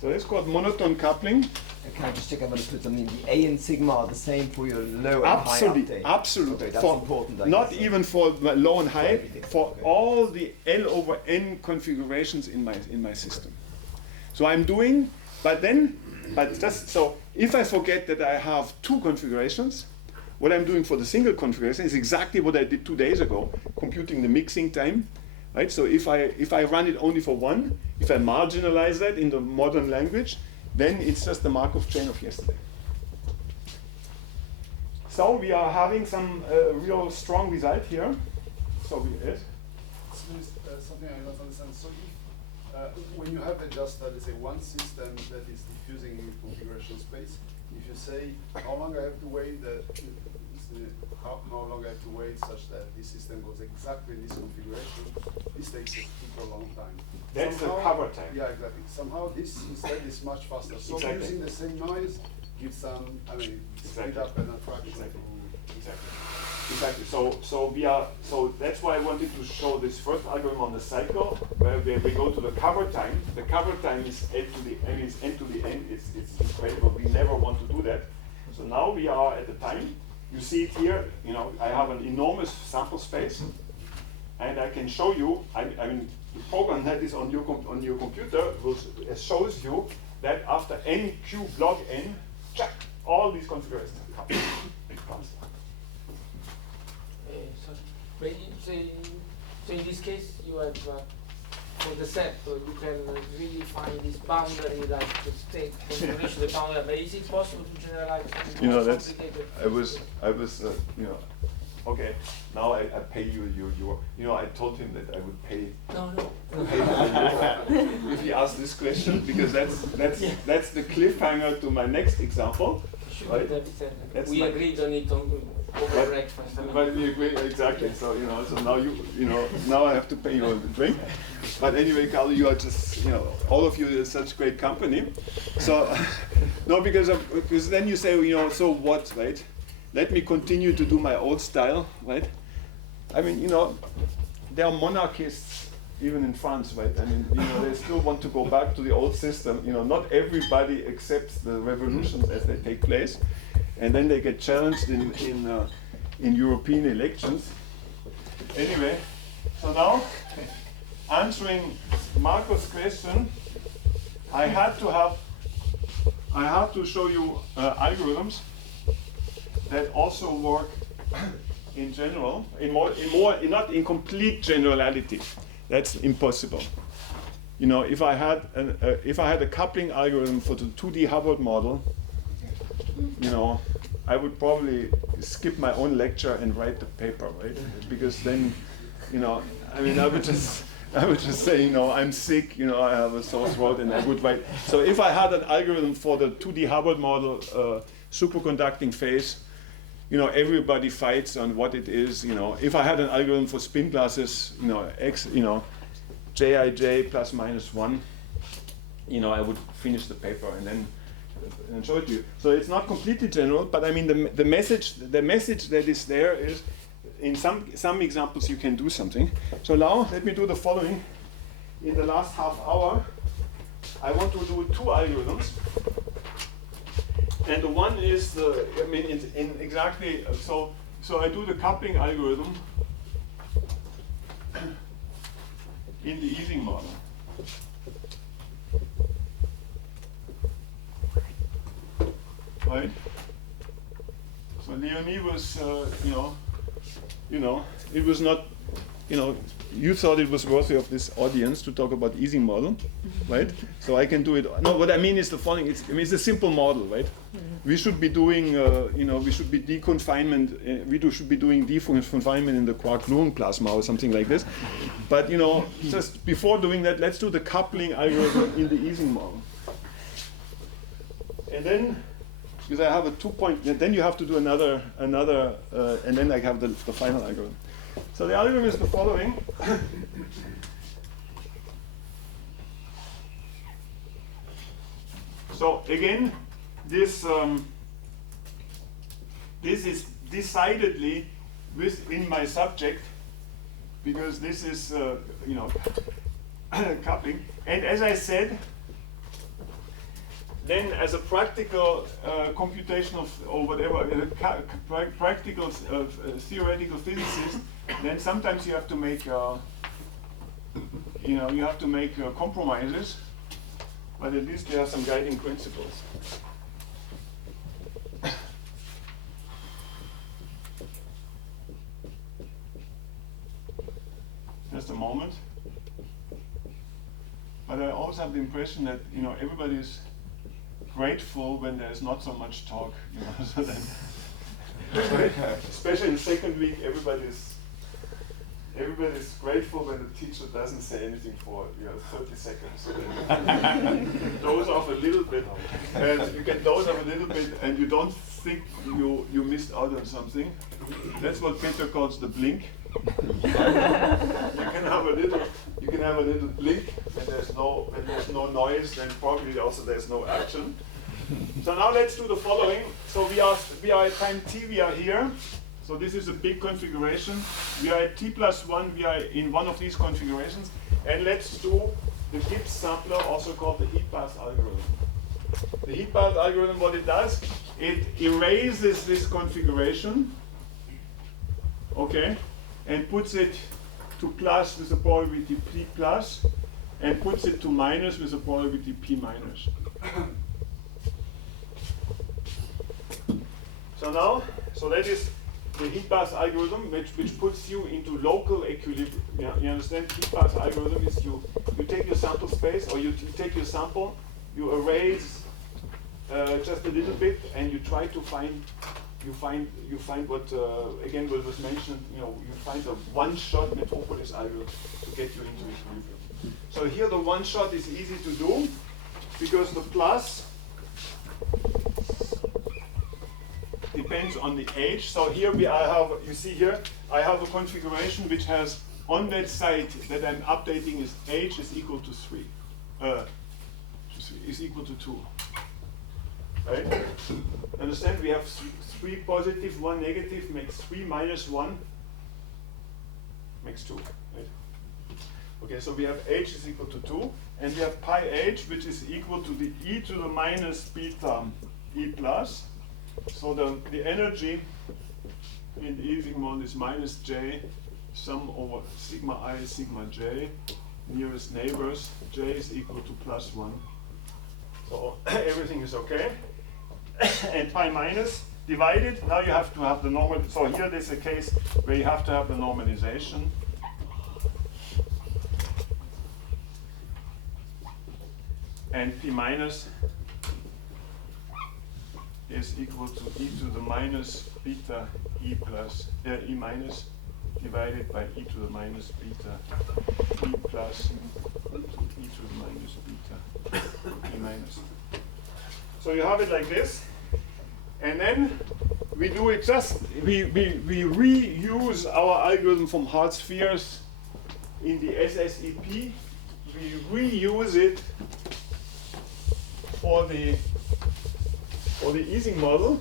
So it's called monotone coupling. Can I just check? I'm going to put something. The A and sigma are the same for your low and high update. Absolutely. Okay, that's important. I Not guess. even for low and high, everything. for Okay. all the L over N configurations in my system. So I'm doing, but just so if I forget that I have two configurations, what I'm doing for the single configuration is exactly what I did 2 days ago, computing the mixing time. Right? So if I run it only for one, if I marginalize that in the modern language, then it's just the Markov chain of yesterday. So we are having some real strong result here. So yes. So there's something I don't understand. So if when you have just let's say one system that is diffusing in configuration space, if you say how long I have to wait how long I have to wait such that this system goes exactly in this configuration, this takes a super long time. That's the cover time. Yeah, exactly. Somehow this instead is much faster. So Exactly. using the same noise gives some, speed Exactly. up and attraction Exactly. to Exactly. So that's why I wanted to show this first algorithm on the cycle, where we go to the cover time. The cover time is n to the n. Is n to the n. It's incredible. We never want to do that. So now we are at the time. You see it here. You know, I have an enormous sample space, and I can show you. I mean, the program that is on your computer shows you that after n cube log n, check all these configurations come. But so in this case, you have for the set, so you can really find this boundary, like the state configuration, the boundary. But is it possible to generalize? You know, that's. Complicated? I was. You know. Okay. Now I pay you. You know, I told him that I would pay. No. If he asks this question, because that's the cliffhanger to my next example. Right? That's We my- agreed on it over breakfast. But we agree exactly. So you know. So now now I have to pay you a drink. But anyway, Carlo, you are just all of you are such great company. So no, because then you say so what, right? Let me continue to do my old style, right? I mean, there are monarchists even in France, right? I mean, they still want to go back to the old system. Not everybody accepts the revolutions as they take place, and then they get challenged in European elections. Anyway, so now answering Marco's question, I had to show you algorithms that also work in general, not in complete generality. That's impossible. If I had a coupling algorithm for the 2D Hubbard model, I would probably skip my own lecture and write the paper, right? Because then, I mean, I would just say, you know, I'm sick, you know, I have a sore throat, and I would write. So if I had an algorithm for the 2D Hubbard model superconducting phase, you know, everybody fights on what it is. You know, if I had an algorithm for spin classes, you know, Jij plus minus 1, you know, I would finish the paper and then show it to you. So it's not completely general, but I mean the message that is there is, in some examples you can do something. So now let me do the following. In the last half hour, I want to do 2 algorithms. And the one is the, I mean, in exactly, so I do the coupling algorithm in the Ising model. Right? So Leonie was, you know, it was not, you know, you thought it was worthy of this audience to talk about Ising model, right? So I can do it. No, what I mean is the following. It's a simple model, right? We should be doing, you know, we should be deconfinement. Should be doing deconfinement in the quark-gluon plasma or something like this. But you know, just before doing that, let's do the coupling algorithm in the Ising model. And then, because I have a 2-point, then you have to do another, and then I have the final algorithm. So the algorithm is the following. So again, this is decidedly within my subject, because this is you know, coupling. And as I said, then as a practical computation or whatever, practical theoretical physicist, then sometimes you have to make, you know, you have to make compromises, but at least there are some guiding principles. Just a moment. But I also have the impression that, you know, everybody is grateful when there's not so much talk, you know. So then, especially in the second week, everybody's grateful when the teacher doesn't say anything for 30 seconds. So then you doze off a little bit, and you can doze off a little bit, and you don't think you missed out on something. That's what Peter calls the blink. You can have a little blink, and there's no noise, then probably also there's no action. So now let's do the following. So we are at time t, we are here. So this is a big configuration. We are at t+1, we are in one of these configurations. And let's do the Gibbs sampler, also called the heat path algorithm. The heat path algorithm, what it does, it erases this configuration, okay, and puts it to plus with a probability p plus, and puts it to minus with a probability p minus. So now, so that is the heat path algorithm, which puts you into local equilibrium. Yeah, you understand? Heat path algorithm is you take your sample space, or you take your sample, you erase just a little bit, and you try to find. You find what again what was mentioned. You know, you find a one-shot metropolis algorithm to get you into equilibrium. So here the one-shot is easy to do because the plus depends on the h. So here you see here, I have a configuration which has on that side that I'm updating is h is equal to 3, is equal to 2. Right? Understand? We have 3 positive, 1 negative makes 3 minus 1 makes 2. Right? Okay, so we have h is equal to 2, and we have pi h, which is equal to the e to the minus beta e plus. So the energy in the Ising model is minus j sum over sigma I sigma j nearest neighbors. J is equal to plus 1. So everything is okay. And pi minus divided. Now you have to have the normal. So here there's a case where you have to have the normalization. And p minus is equal to e to the minus beta e plus e minus divided by e to the minus beta e plus e to the minus beta e minus. So you have it like this, and then we do it we reuse our algorithm from hard spheres in the SSEP. We reuse it for the Ising model.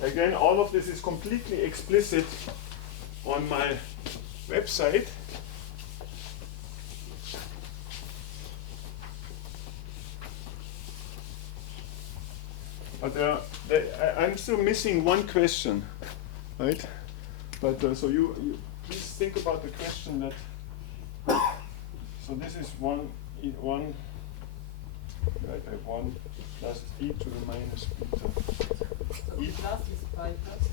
Again, all of this is completely explicit on my website. But I'm still missing one question, right? But so you please think about the question that. So this is one divided by 1 plus e to the minus beta. So E plus is pi plus.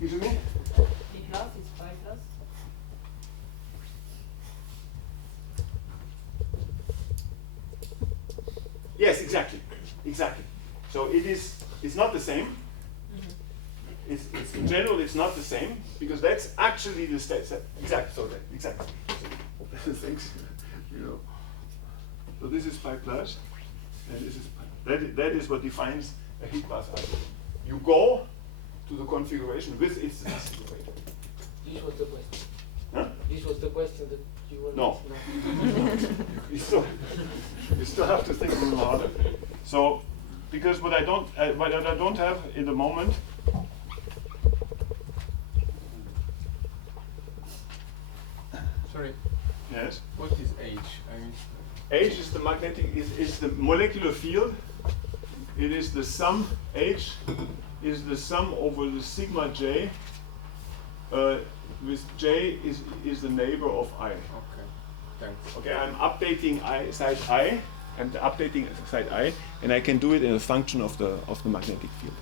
Excuse me? E plus is pi plus. Yes, exactly. So it's not the same. It's in general, it's not the same, because that's actually the exactly. Thanks. So this is pi plus, and this is pi. That is what defines a heat path algorithm. You go to the configuration with its specific weight. This was the question. Huh? This was the question that you were No. you still have to think a little harder. So, because what I don't have in the moment. Sorry. Yes. What is H? I mean. H is the magnetic is the molecular field. It is the sum. H is the sum over the sigma j. With j is the neighbor of I. Okay. Thanks. Okay, I'm updating side I. I'm updating side I, and I can do it in a function of the magnetic field.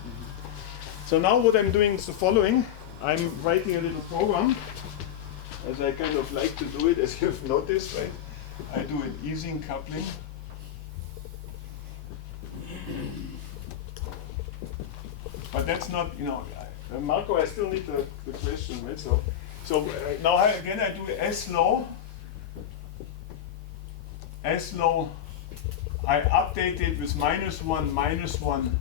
So now what I'm doing is the following. I'm writing a little program, as I kind of like to do it, as you've noticed, right? I do an Ising coupling. But that's not, Marco, I still need the question, right? So now again I do S low. I update it with -1, -1,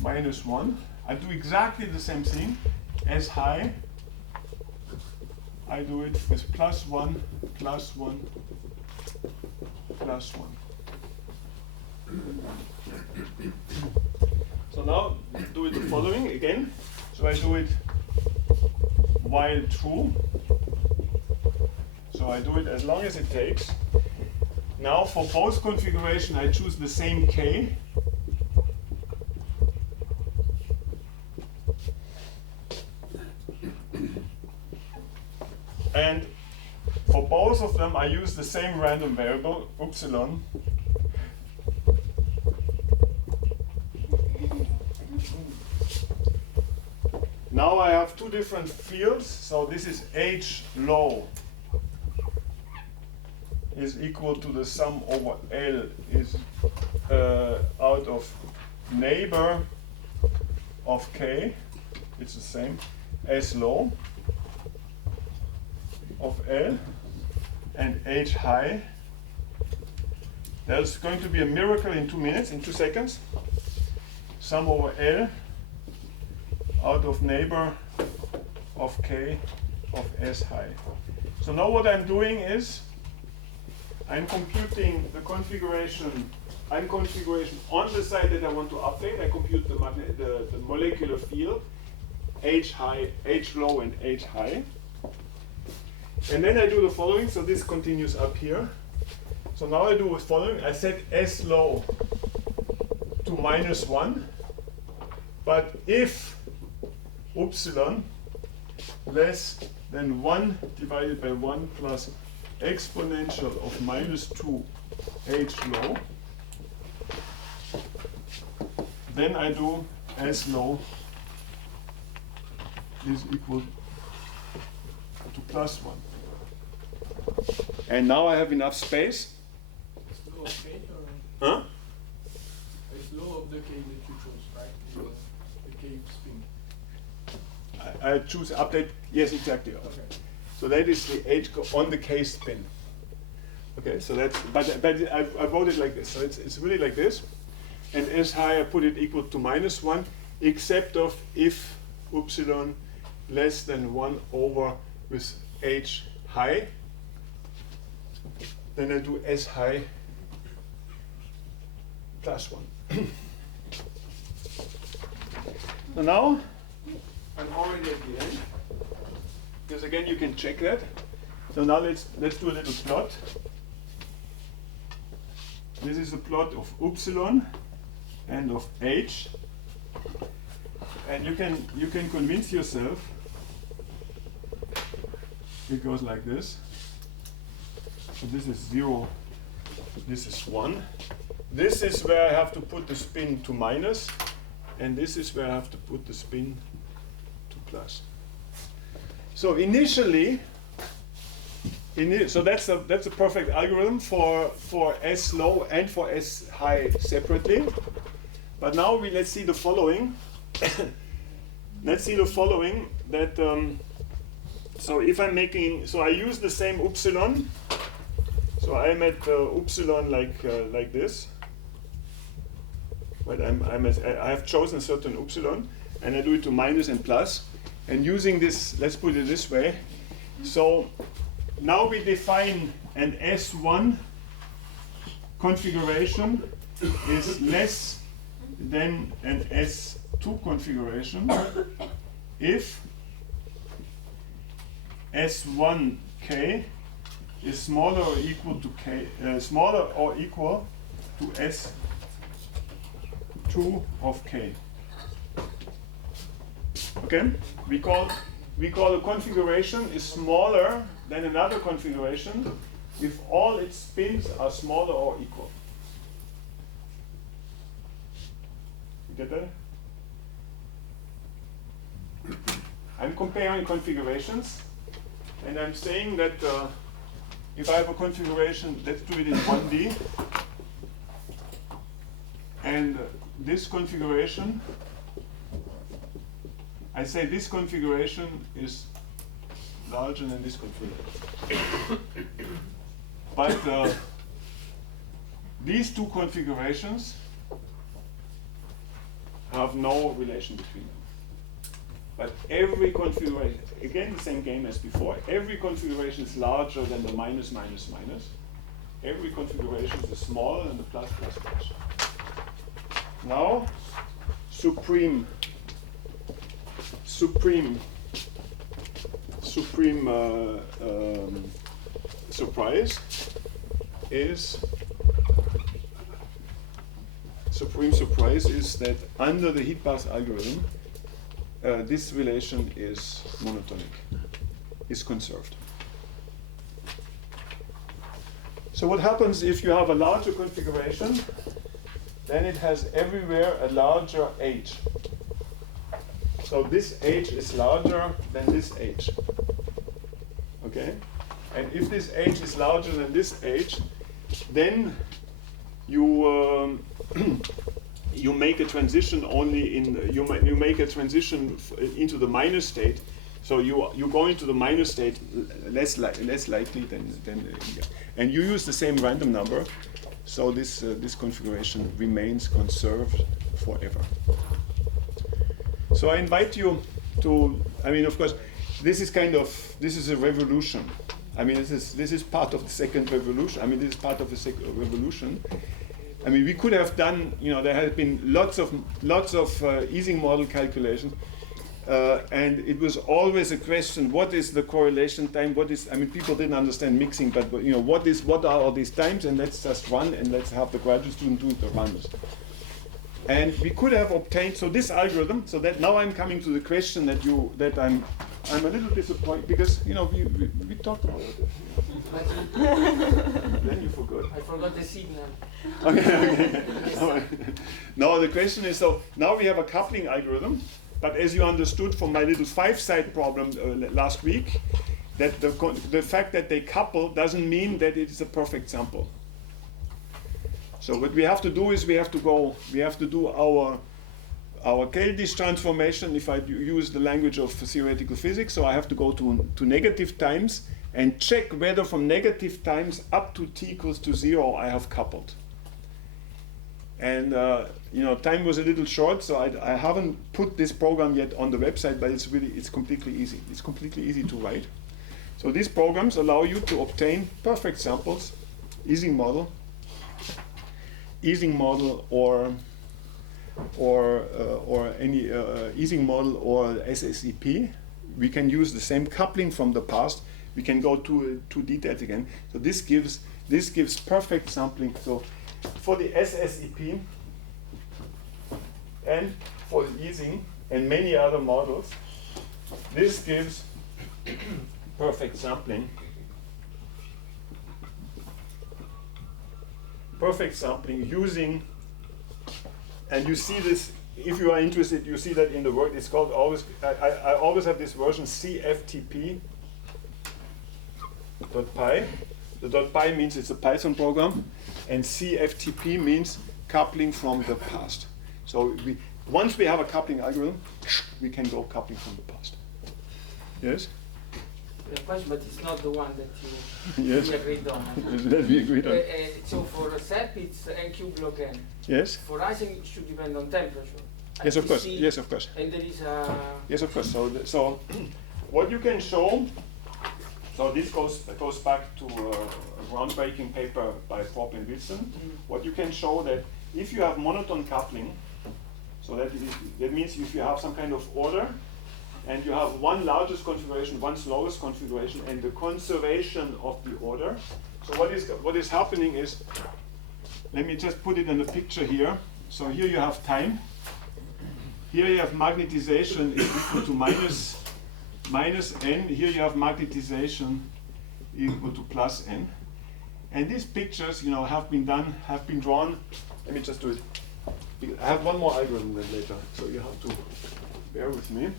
-1. I do exactly the same thing. S high. I do it with +1, +1, +1. So now do it the following again. So I do it while true. So I do it as long as it takes. Now for both configuration I choose the same K. And for both of them I use the same random variable, upsilon. Now I have two different fields, so this is H low is equal to the sum over L is out of neighbor of K, it's the same, S low of L, and H high. There's going to be a miracle in 2 minutes, in 2 seconds. Sum over L out of neighbor of K of S high. So now what I'm doing is I'm computing the configuration. I'm configuration on the side that I want to update. I compute the molecular field, H high, H low, and H high. And then I do the following. So this continues up here. So now I do the following. I set S low to -1. But if upsilon less than 1 divided by 1 plus exponential of -2 H low, then I do S low is equal to +1. And now I have enough space. Is low okay or? Huh? Is low of the K that you chose, right? The K spin. I choose update. Yes, exactly. Okay. So that is the H on the K spin. Okay, so that's but I wrote it like this. So it's really like this, and S high I put it equal to -1, except of if epsilon less than 1 over with H high. Then I do S high +1. So now I'm already at the end, because again you can check that. So now let's do a little plot. This is a plot of epsilon and of H, and you can convince yourself. It goes like this. So this is 0, this is 1. This is where I have to put the spin to minus, and this is where I have to put the spin to plus. So initially, so that's a perfect algorithm for S low and for S high separately. But now let's see the following. Let's see the following that. So if I'm making, so I use the same epsilon. So I'm at epsilon like this. But I have chosen a certain epsilon, and I do it to minus and plus. And using this, let's put it this way. So now we define an S1 configuration is less than an S2 configuration if S1k is smaller or equal to k, smaller or equal to S2 of k. Okay, we call a configuration is smaller than another configuration if all its spins are smaller or equal. You get that? I'm comparing configurations, and I'm saying that if I have a configuration, let's do it in 1D, and this configuration, I say this configuration is larger than this configuration. But these two configurations have no relation between them. But every configuration, again the same game as before, every configuration is larger than the minus, minus, minus. Every configuration is smaller than the plus, plus, plus. Now, supreme surprise is that under the heat path algorithm, this relation is monotonic, is conserved. So what happens if you have a larger configuration? Then it has everywhere a larger H. So this H is larger than this H. Okay? And if this H is larger than this H, then you you make a transition only in you make a transition into the minus state. So you go into the minus state less likely than and you use the same random number. So this configuration remains conserved forever. So I invite you to, I mean, of course, this is a revolution. I mean, this is part of the second revolution. I mean, this is part of the second revolution. I mean, we could have done, there have been lots of Ising model calculations, and it was always a question: what is the correlation time? People didn't understand mixing, but what are all these times? And let's just run, and let's have the graduate student do the runs. And we could have obtained this algorithm. So that now I'm coming to the question that I'm a little disappointed because we talked about it. Then you forgot. I forgot the signal. Okay. No, the question is, so now we have a coupling algorithm, but as you understood from my little 5-side problem last week, that the fact that they couple doesn't mean that it is a perfect sample. So what we have to do is we have to do our Keldysh transformation. If I use the language of theoretical physics, so I have to go to negative times and check whether from negative times up to t equals to 0 I have coupled. And time was a little short, so I haven't put this program yet on the website, but it's completely easy. It's completely easy to write. So these programs allow you to obtain perfect samples, Ising model, or any Ising model or SSEP. We can use the same coupling from the past. We can go to details again. So this gives perfect sampling. So for the SSEP and for the Ising and many other models, this gives perfect sampling. Perfect sampling using, and you see this, if you are interested, you see that in the work. It's called always, I always have this version CFTP.py. The .py means it's a Python program, and CFTP means coupling from the past. So once we have a coupling algorithm, we can go coupling from the past. Yes? The question, but it's not the one that Yes. we agreed on. That we agreed on. So for SEP, it's n cube log n. Yes. For Ising, it should depend on temperature. Yes, of course. IPC, Yes, of course. And there is a... Yes, of course. So what you can show, so this goes back to a groundbreaking paper by Thorpe and Wilson. What you can show that if you have monotone coupling, so that means if you have some kind of order, and you have one largest configuration, one slowest configuration, and the conservation of the order. So what is happening is, let me just put it in a picture here. So here you have time. Here you have magnetization is equal to minus n. Here you have magnetization equal to plus n. And these pictures, have been drawn. Let me just do it. I have one more algorithm then later, so you have to bear with me.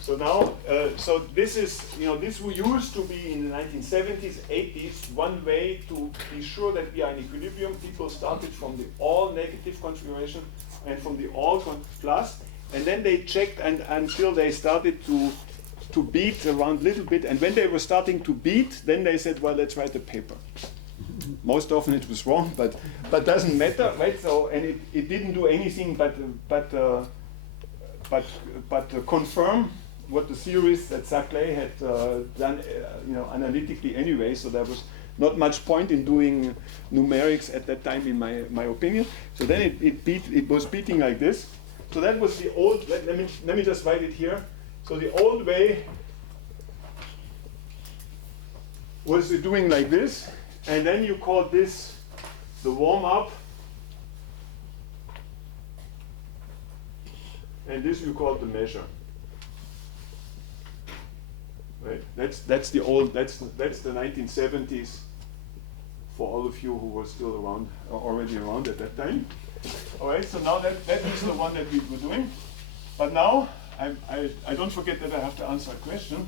So now, so this is, this used to be in the 1970s, 80s, one way to be sure that we are in equilibrium. People started from the all negative configuration and from the all plus, and then they checked until they started to beat around a little bit. And when they were starting to beat, then they said, well, let's write a paper. Most often it was wrong, but doesn't matter, right? So, and it didn't do anything but confirm what the theorists at Saclay had done, analytically anyway. So there was not much point in doing numerics at that time, in my opinion. So then it was beating like this. So that was the old. Let me just write it here. So the old way was doing like this, and then you call this the warm up, and this you call the measure. Right? That's the old. That's the 1970s. For all of you who were still around, already around at that time. All right. So now that is the one that we were doing. But now I don't forget that I have to answer a question.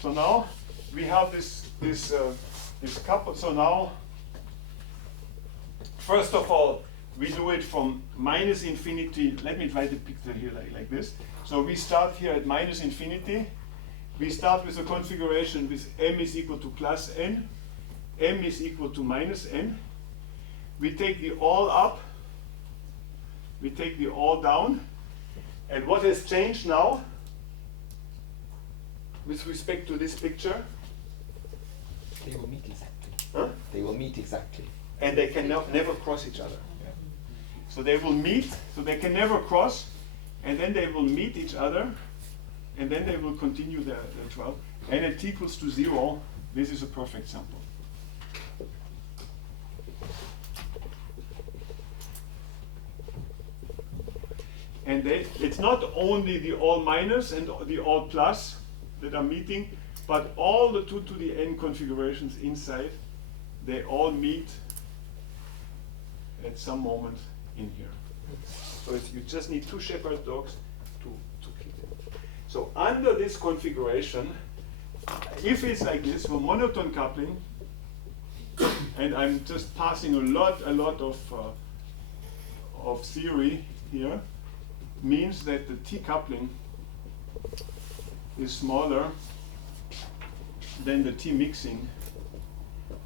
So now we have this couple. So now, first of all, we do it from minus infinity. Let me write the picture here like this. So we start here at minus infinity. We start with a configuration with m is equal to plus n, m is equal to minus n. We take the all up, we take the all down, and what has changed now with respect to this picture? They will meet exactly. Huh? They will meet exactly. And they can never cross each other. So they will meet, so they can never cross, and then they will meet each other, and then they will continue their 12. And at t equals to 0, this is a perfect sample. And it's not only the all minus and the all plus that are meeting, but all the 2 to the n configurations inside, they all meet at some moment in here. So you just need 2 shepherd dogs to keep it. So under this configuration, if it's like this, for monotone coupling, and I'm just passing a lot of theory here, means that the T coupling is smaller than the T mixing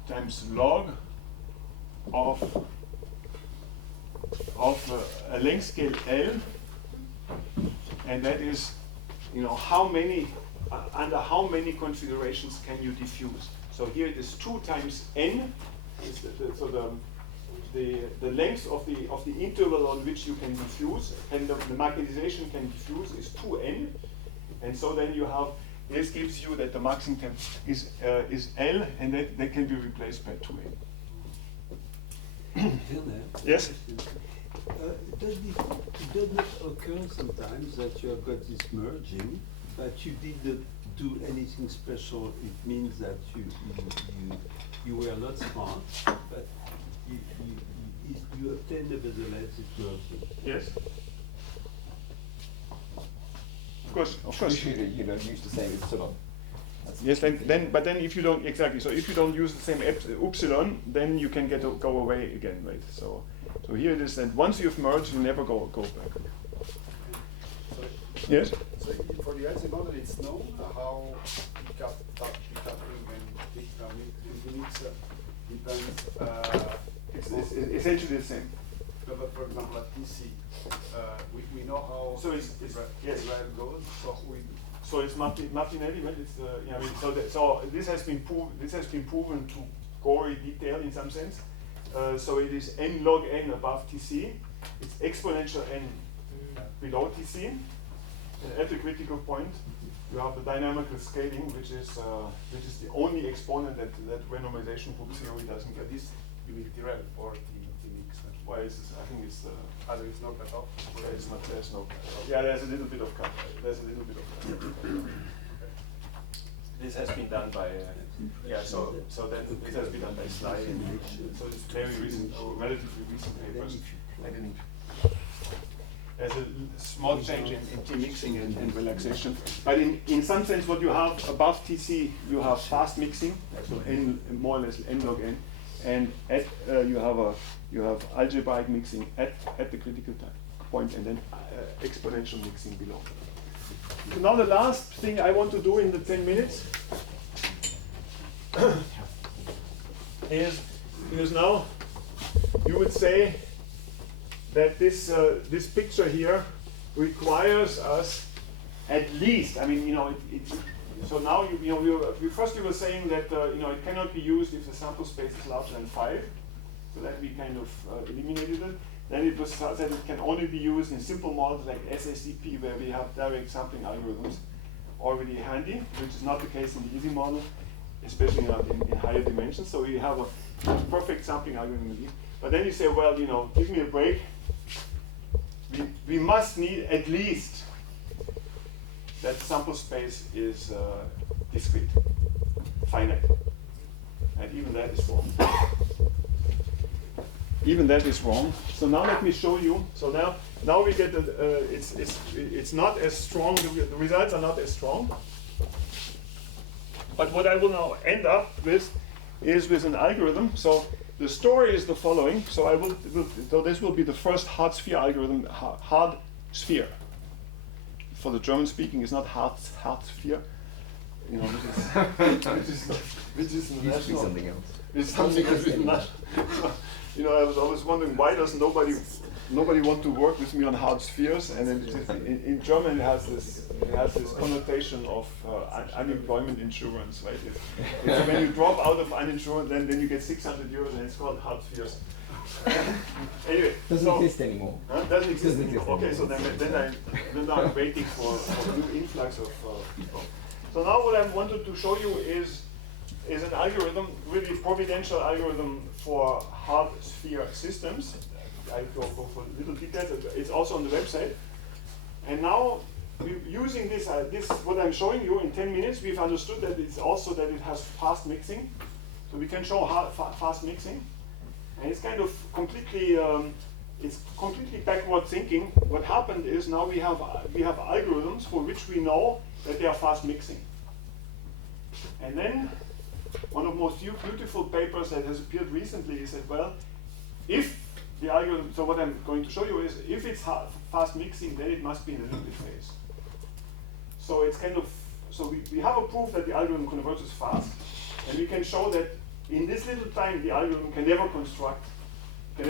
times log of a length scale L, and that is, how many under how many configurations can you diffuse? So here it is 2 times n. So the length of the interval on which you can diffuse, and the magnetization can diffuse is 2n, and so then you have, this gives you that the maximum temp is L, and that can be replaced by 2n. Yes? Does it not occur sometimes that you have got this merging, but you didn't do anything special? It means that you were not smart, but you obtained nevertheless this merging. Yes. Of course. You don't use the same epsilon. Yes, but then if you don't, exactly, so if you don't use the same epsilon, then you can go away again, right? So here it is, and once you've merged, you never go back. Yes? So for the LC model, it's known how decoupling and mix depends. It's essentially the same. No, but for example, at TC, we know how so it's yes. goes. So it's Martinelli, right? It's so this has been proven to gory detail in some sense. So it is n log n above TC. It's exponential n below TC. And at the critical point, you have the dynamical scaling, which is the only exponent that renormalization group theory doesn't get. This you will derive or T mix. Well, I think it's there is no cutoff. There's no cutoff. Yeah, there's a little bit of cutoff. This has been done by so then this has been done by Sly. So it's very recent, relatively recent papers. There's a small change in T mixing and relaxation, but in some sense, what you have above TC, you have fast mixing, so n more or less n log n, and at you have algebraic mixing at the critical point, and then exponential mixing below. So now the last thing I want to do in the 10 minutes is, because now you would say that this picture here requires us at least, so now you were saying that it cannot be used if the sample space is larger than 5, so that we kind of eliminated it. Then it was said it can only be used in simple models like SACP, where we have direct sampling algorithms already handy, which is not the case in the easy model, especially not in higher dimensions. So we have a perfect sampling algorithm. But then you say, well, give me a break. We must need at least that sample space is discrete, finite, and even that is wrong. Even that is wrong. So now let me show you. So now we get it's not as strong. The results are not as strong. But what I will now end up with is with an algorithm. So the story is the following. So so this will be the first hard sphere algorithm. Hard sphere. For the German speaking, it's not hard sphere. Which is national. Something else. It's something that is not. I was always wondering, why does nobody want to work with me on hard spheres? And in German it has this connotation of unemployment insurance, right? If when you drop out of unemployment, then you get 600 euros, and it's called hard spheres. Anyway, doesn't exist anymore. Doesn't exist anymore. Okay, so then I'm waiting for a new influx of people. So now what I wanted to show you is an algorithm, really providential algorithm for hard sphere systems. I go for little details. It's also on the website. And now, using this, what I'm showing you in 10 minutes, we've understood that it's also that it has fast mixing. So we can show fast mixing. And it's kind of completely, it's completely backward thinking. What happened is now we have algorithms for which we know that they are fast mixing. And then one of the most beautiful papers that has appeared recently is that, well, if the algorithm, so what I'm going to show you is, if it's fast mixing, then it must be in a liquid phase. So it's kind of, so we have a proof that the algorithm converges fast, and we can show that in this little time, the algorithm can never construct a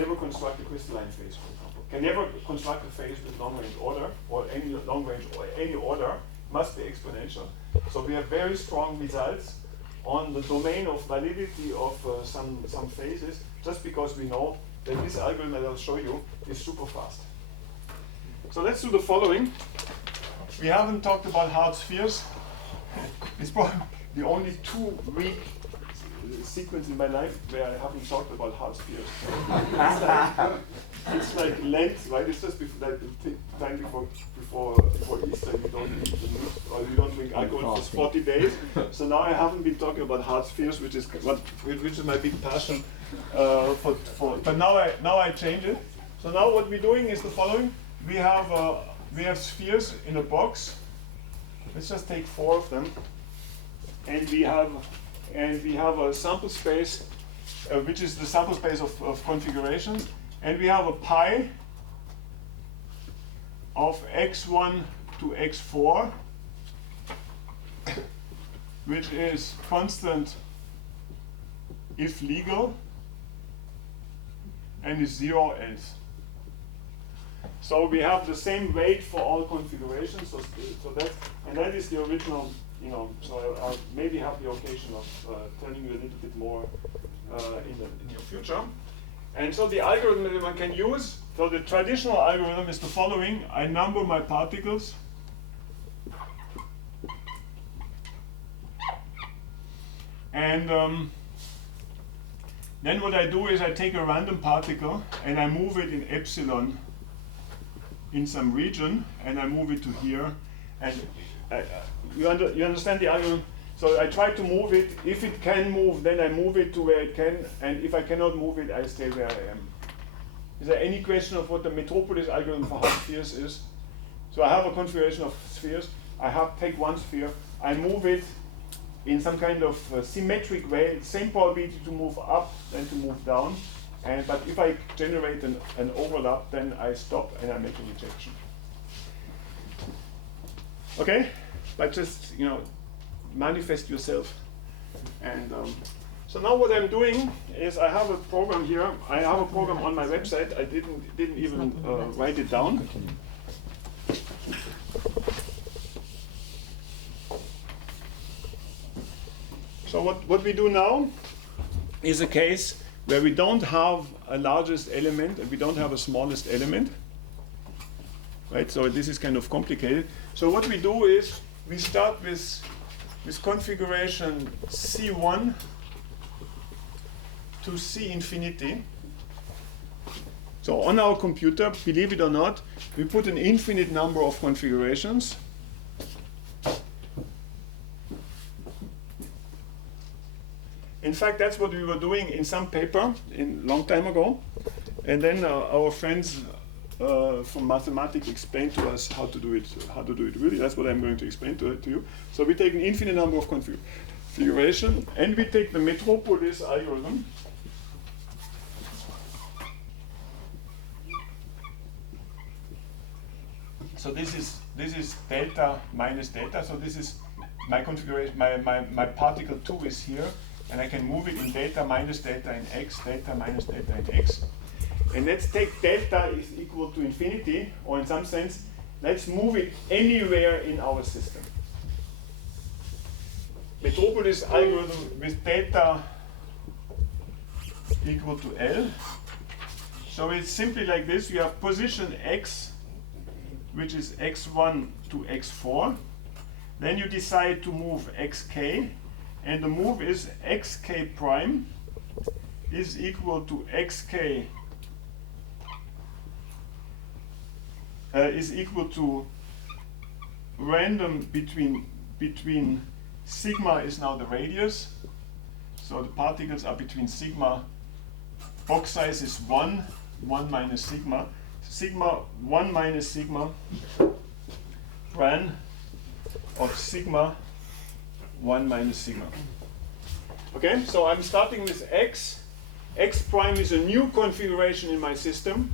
crystalline phase, for example. Can never construct a phase with long-range order, or any long-range or any order, must be exponential. So we have very strong results on the domain of validity of some phases, just because we know that this algorithm that I'll show you is super fast. So let's do the following. We haven't talked about hard spheres. It's probably the only 2 week sequence in my life where I haven't talked about hard spheres. It's like Lent, right? It's just before, like the time before Easter, you don't eat the meat or you don't drink alcohol for 40 days. So now I haven't been talking about hard spheres, which is my big passion. But now I change it. So now what we're doing is the following: we have spheres in a box. Let's just take 4 of them, and we have a sample space, which is the sample space of configurations. And we have a pi of x1 to x4, which is constant if legal, and is 0 else. So we have the same weight for all configurations. So that is the original. So I'll maybe have the occasion of telling you a little bit more in the near future. And so the algorithm that one can use, so the traditional algorithm is the following: I number my particles, and then what I do is I take a random particle and I move it in epsilon in some region, and I move it to here. And you understand the algorithm? So I try to move it. If it can move, then I move it to where it can, and if I cannot move it, I stay where I am. Is there any question of what the metropolis algorithm for hard spheres is? So I have a configuration of spheres. Take one sphere, I move it in some kind of symmetric way, same probability to move up than to move down. But if I generate an overlap, then I stop and I make a rejection. Okay? But just, manifest yourself. And so now what I'm doing is I have a program here. I have a program on my website. I didn't even write it down. So what we do now is a case where we don't have a largest element and we don't have a smallest element. Right? So this is kind of complicated. So what we do is we start with configuration C1 to C infinity. So on our computer, believe it or not, we put an infinite number of configurations. In fact, that's what we were doing in some paper a long time ago. And then our friends from mathematics explained to us how to do it really. That's what I'm going to explain to you. So we take an infinite number of configuration, and we take the metropolis algorithm. So this is delta minus delta. So this is my configuration. My particle 2 is here, and I can move it in delta minus delta in x, delta minus delta in x. And let's take delta is equal to infinity, or in some sense, let's move it anywhere in our system. Metropolis algorithm with delta equal to L. So it's simply like this. You have position x, which is x1 to x4. Then you decide to move xk, and the move is xk prime is equal to xk is equal to random between sigma is now the radius. So the particles are between sigma. Box size is 1 minus sigma. Sigma 1 minus sigma ran of sigma 1 minus sigma. Okay, so I'm starting with x. X prime is a new configuration in my system,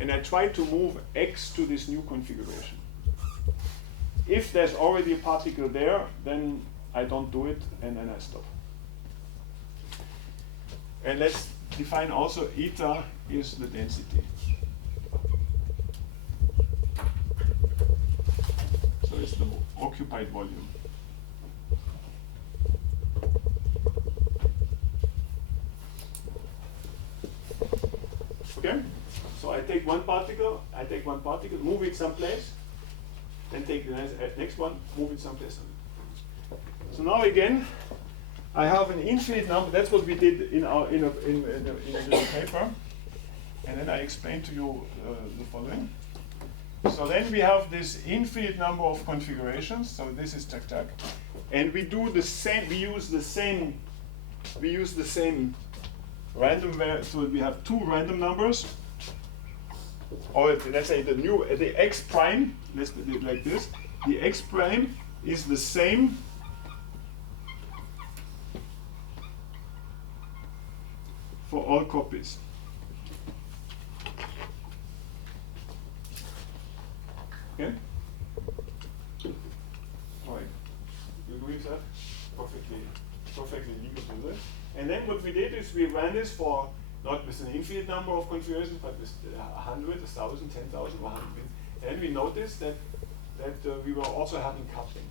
and I try to move x to this new configuration. If there's already a particle there, then I don't do it, and then I stop. And let's define also eta is the density. So it's the occupied volume. Okay? So I take one particle, move it someplace, then take the next one, move it someplace. So now again, I have an infinite number. That's what we did in our in a little paper, and then I explained to you the following. So then we have this infinite number of configurations. So this is tak tak, and we do the same. We use the same random. So we have two random numbers, or let's say the x prime. Let's put it like this. The x prime is the same for all copies. Okay? All right. You agree with that? Perfectly legal to do that. And then what we did is we ran this for not with an infinite number of configurations, but with 100, 1,000, 10,000, 100. And we noticed that we were also having coupling.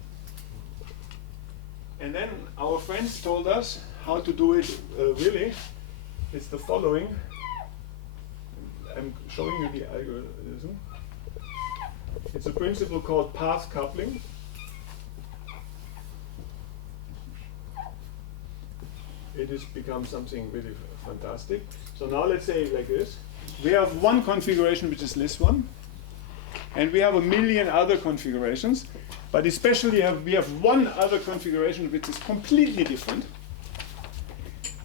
And then our friends told us how to do it really. It's the following. I'm showing you the algorithm. It's a principle called path coupling. It has become something really fantastic. So now let's say like this. We have one configuration, which is this one. And we have a million other configurations. But especially we have one other configuration which is completely different.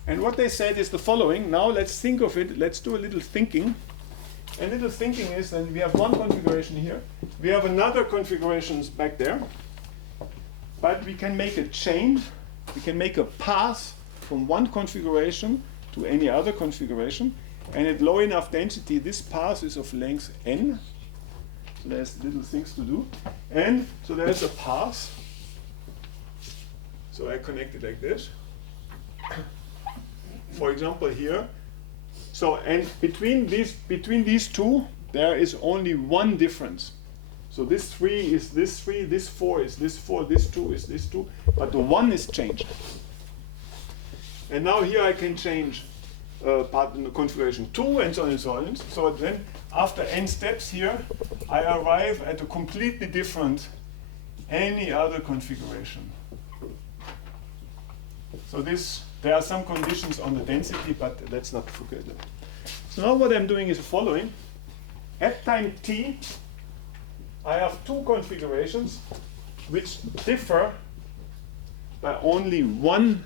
And what they said is the following. Now let's think of it. Let's do a little thinking. And little thinking is that we have one configuration here. We have another configurations back there. But we can make a chain. We can make a path from one configuration to any other configuration. And at low enough density, this path is of length n. So there's little things to do. And so there's a path. So I connect it like this. For example, here. So and between these two, there is only one difference. So this 3 is this 3, this 4 is this 4, this 2 is this 2, but the 1 is changed. And now here I can change part in the configuration 2 and so on and so on. So then after n steps here, I arrive at a completely different any other configuration. So there are some conditions on the density, but let's not forget them. So now what I'm doing is the following. At time t, I have two configurations which differ by only one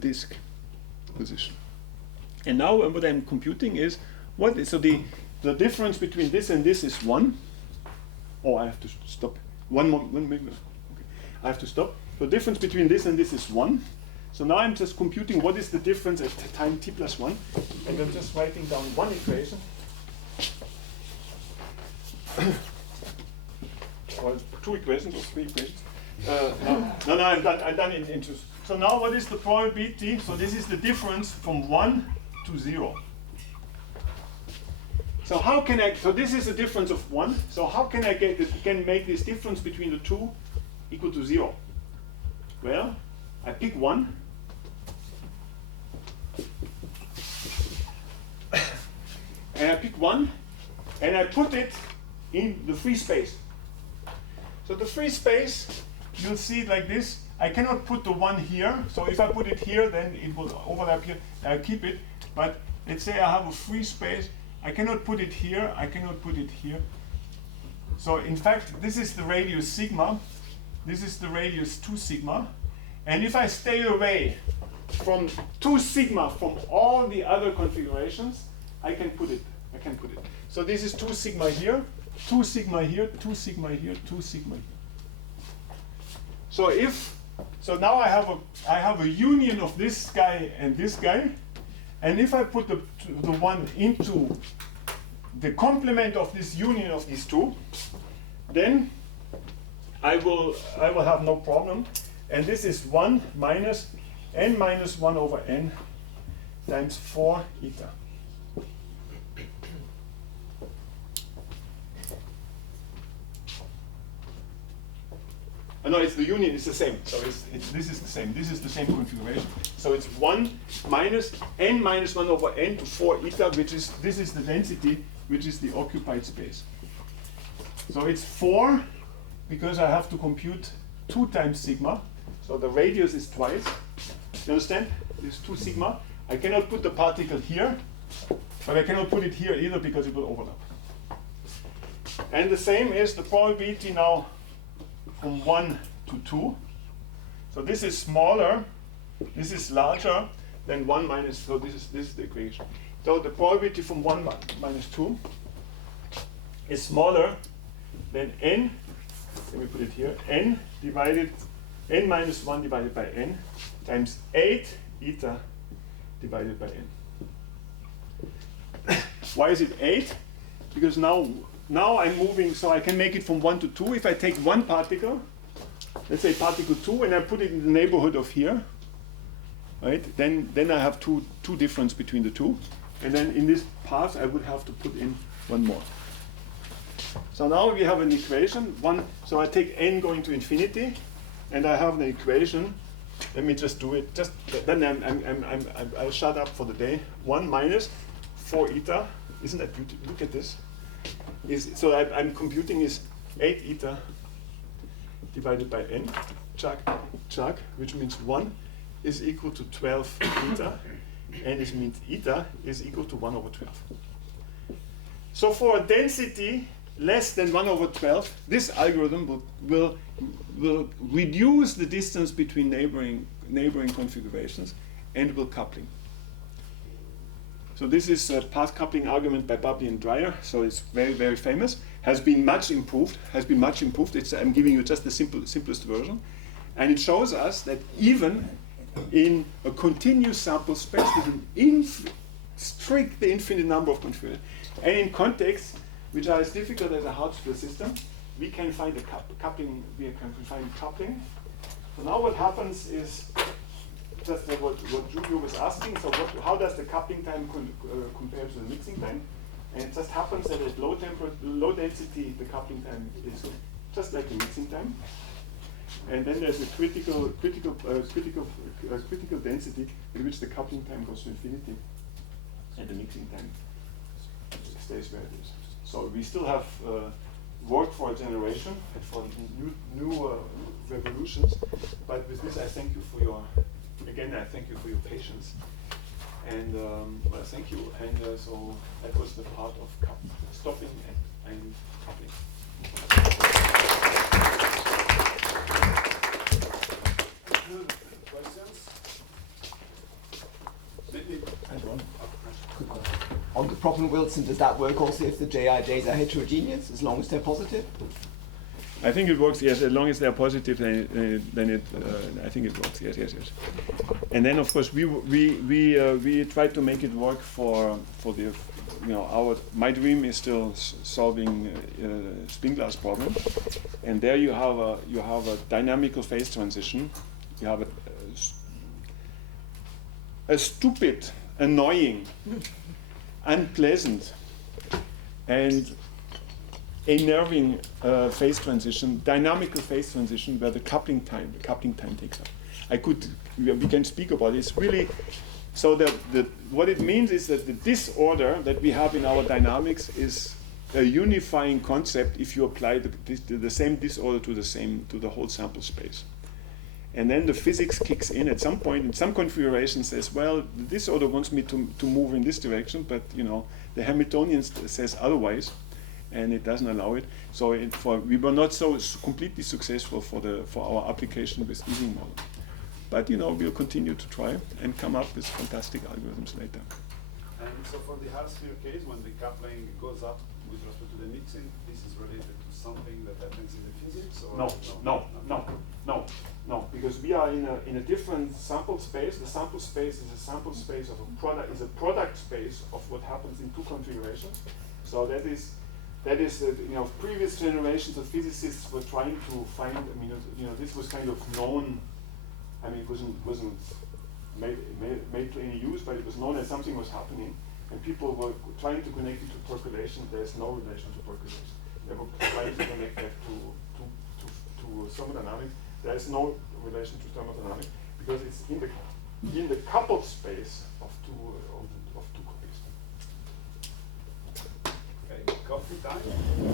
disk position. And now what I'm computing is so the difference between this and this is 1. Oh, I have to stop. One minute. Okay. I have to stop. The difference between this and this is 1. So now I'm just computing what is the difference at time t plus 1. And I'm just writing down one equation. Or two equations or three equations. No, I'm done in two. So now what is the probability? So this is the difference from 1 to 0. So how can so this is a difference of 1. So how can I make this difference between the two equal to 0? Well, I pick 1. And I pick 1, and I put it in the free space. So the free space, you'll see it like this. I cannot put the 1 here. So if I put it here, then it will overlap here. I'll keep it. But let's say I have a free space. I cannot put it here. I cannot put it here. So in fact, this is the radius sigma. This is the radius 2 sigma. And if I stay away from 2 sigma from all the other configurations, I can put it. So this is 2 sigma here, 2 sigma here, 2 sigma here, 2 sigma here. So if So now I have a union of this guy and this guy, and if I put the one into the complement of this union of these two, then I will have no problem. And this is 1 minus n minus 1 over n times 4 eta. No, it's the union is the same. So this is the same. This is the same configuration. So it's 1 minus n minus 1 over n to 4 eta, this is the density, which is the occupied space. So it's 4 because I have to compute 2 times sigma. So the radius is twice. You understand? It's 2 sigma. I cannot put the particle here, but I cannot put it here either because it will overlap. And the same is the probability now from 1 to 2. So this is smaller, this is larger than 1 minus, so this is the equation. So the probability from 1 minus 2 is smaller than n, let me put it here, n minus 1 divided by n times 8 eta divided by n. Why is it 8? Because now I'm moving, so I can make it from 1 to 2. If I take one particle, let's say particle 2, and I put it in the neighborhood of here, right? Then I have two difference between the two. And then in this path, I would have to put in one more. So now we have an equation. So I take n going to infinity, and I have an equation. Let me just do it. Then I'll shut up for the day. 1 minus 4 eta. Isn't that beautiful? Look at this. So I'm computing is 8 eta divided by n, chug, which means 1 is equal to 12 eta, and this means eta is equal to 1 over 12. So for a density less than 1 over 12, this algorithm will reduce the distance between neighboring configurations and will coupling. So this is a path coupling argument by Babi and Dreyer. So it's very, very famous. Has been much improved. I'm giving you just the simplest version, and it shows us that even in a continuous sample space with an strictly infinite number of configurations, and in contexts which are as difficult as a Hartsfield system, we can find a coupling. We can find coupling. So now what happens is just what Julio was asking. So how does the coupling time compare to the mixing time? And it just happens that at low density, the coupling time is just like the mixing time. And then there's a critical density in which the coupling time goes to infinity, and the mixing time stays where it is. So we still have work for a generation and for new revolutions. But with this, I thank you for your patience. And well, thank you. And so that was the part of stopping and coupling. Questions? On the problem, Wilson, does that work also if the JIJs are heterogeneous, as long as they're positive? I think it works, yes. As long as they're positive, then I think it works, yes. And then, of course, we tried to make it work for the, my dream is still solving spin glass problem, and there you have a dynamical phase transition. You have a stupid, annoying, unpleasant, and enerving phase transition, dynamical phase transition, where the coupling time takes up. We can speak about it. It's really, so what it means is that the disorder that we have in our dynamics is a unifying concept if you apply the same disorder to the whole sample space. And then the physics kicks in at some point. In some configuration says, well, the disorder wants me to move in this direction, but the Hamiltonian says otherwise, and it doesn't allow it. So we were not so completely successful for our application with Ising model. But we'll continue to try and come up with fantastic algorithms later. And so for the Hartsfield case, when the coupling goes up with respect to the mixing, this is related to something that happens in the physics? Or No. No, because we are in a different sample space. The sample space is a sample space of a product space of what happens in two configurations. So that is previous generations of physicists were trying to find. I mean, this was kind of known. I mean, it wasn't made to any use, but it was known that something was happening, and people were trying to connect it to percolation. There's no relation to percolation. They were trying to connect that to thermodynamics. There is no relation to thermodynamics because it's in the coupled space of two copies. Okay, coffee time.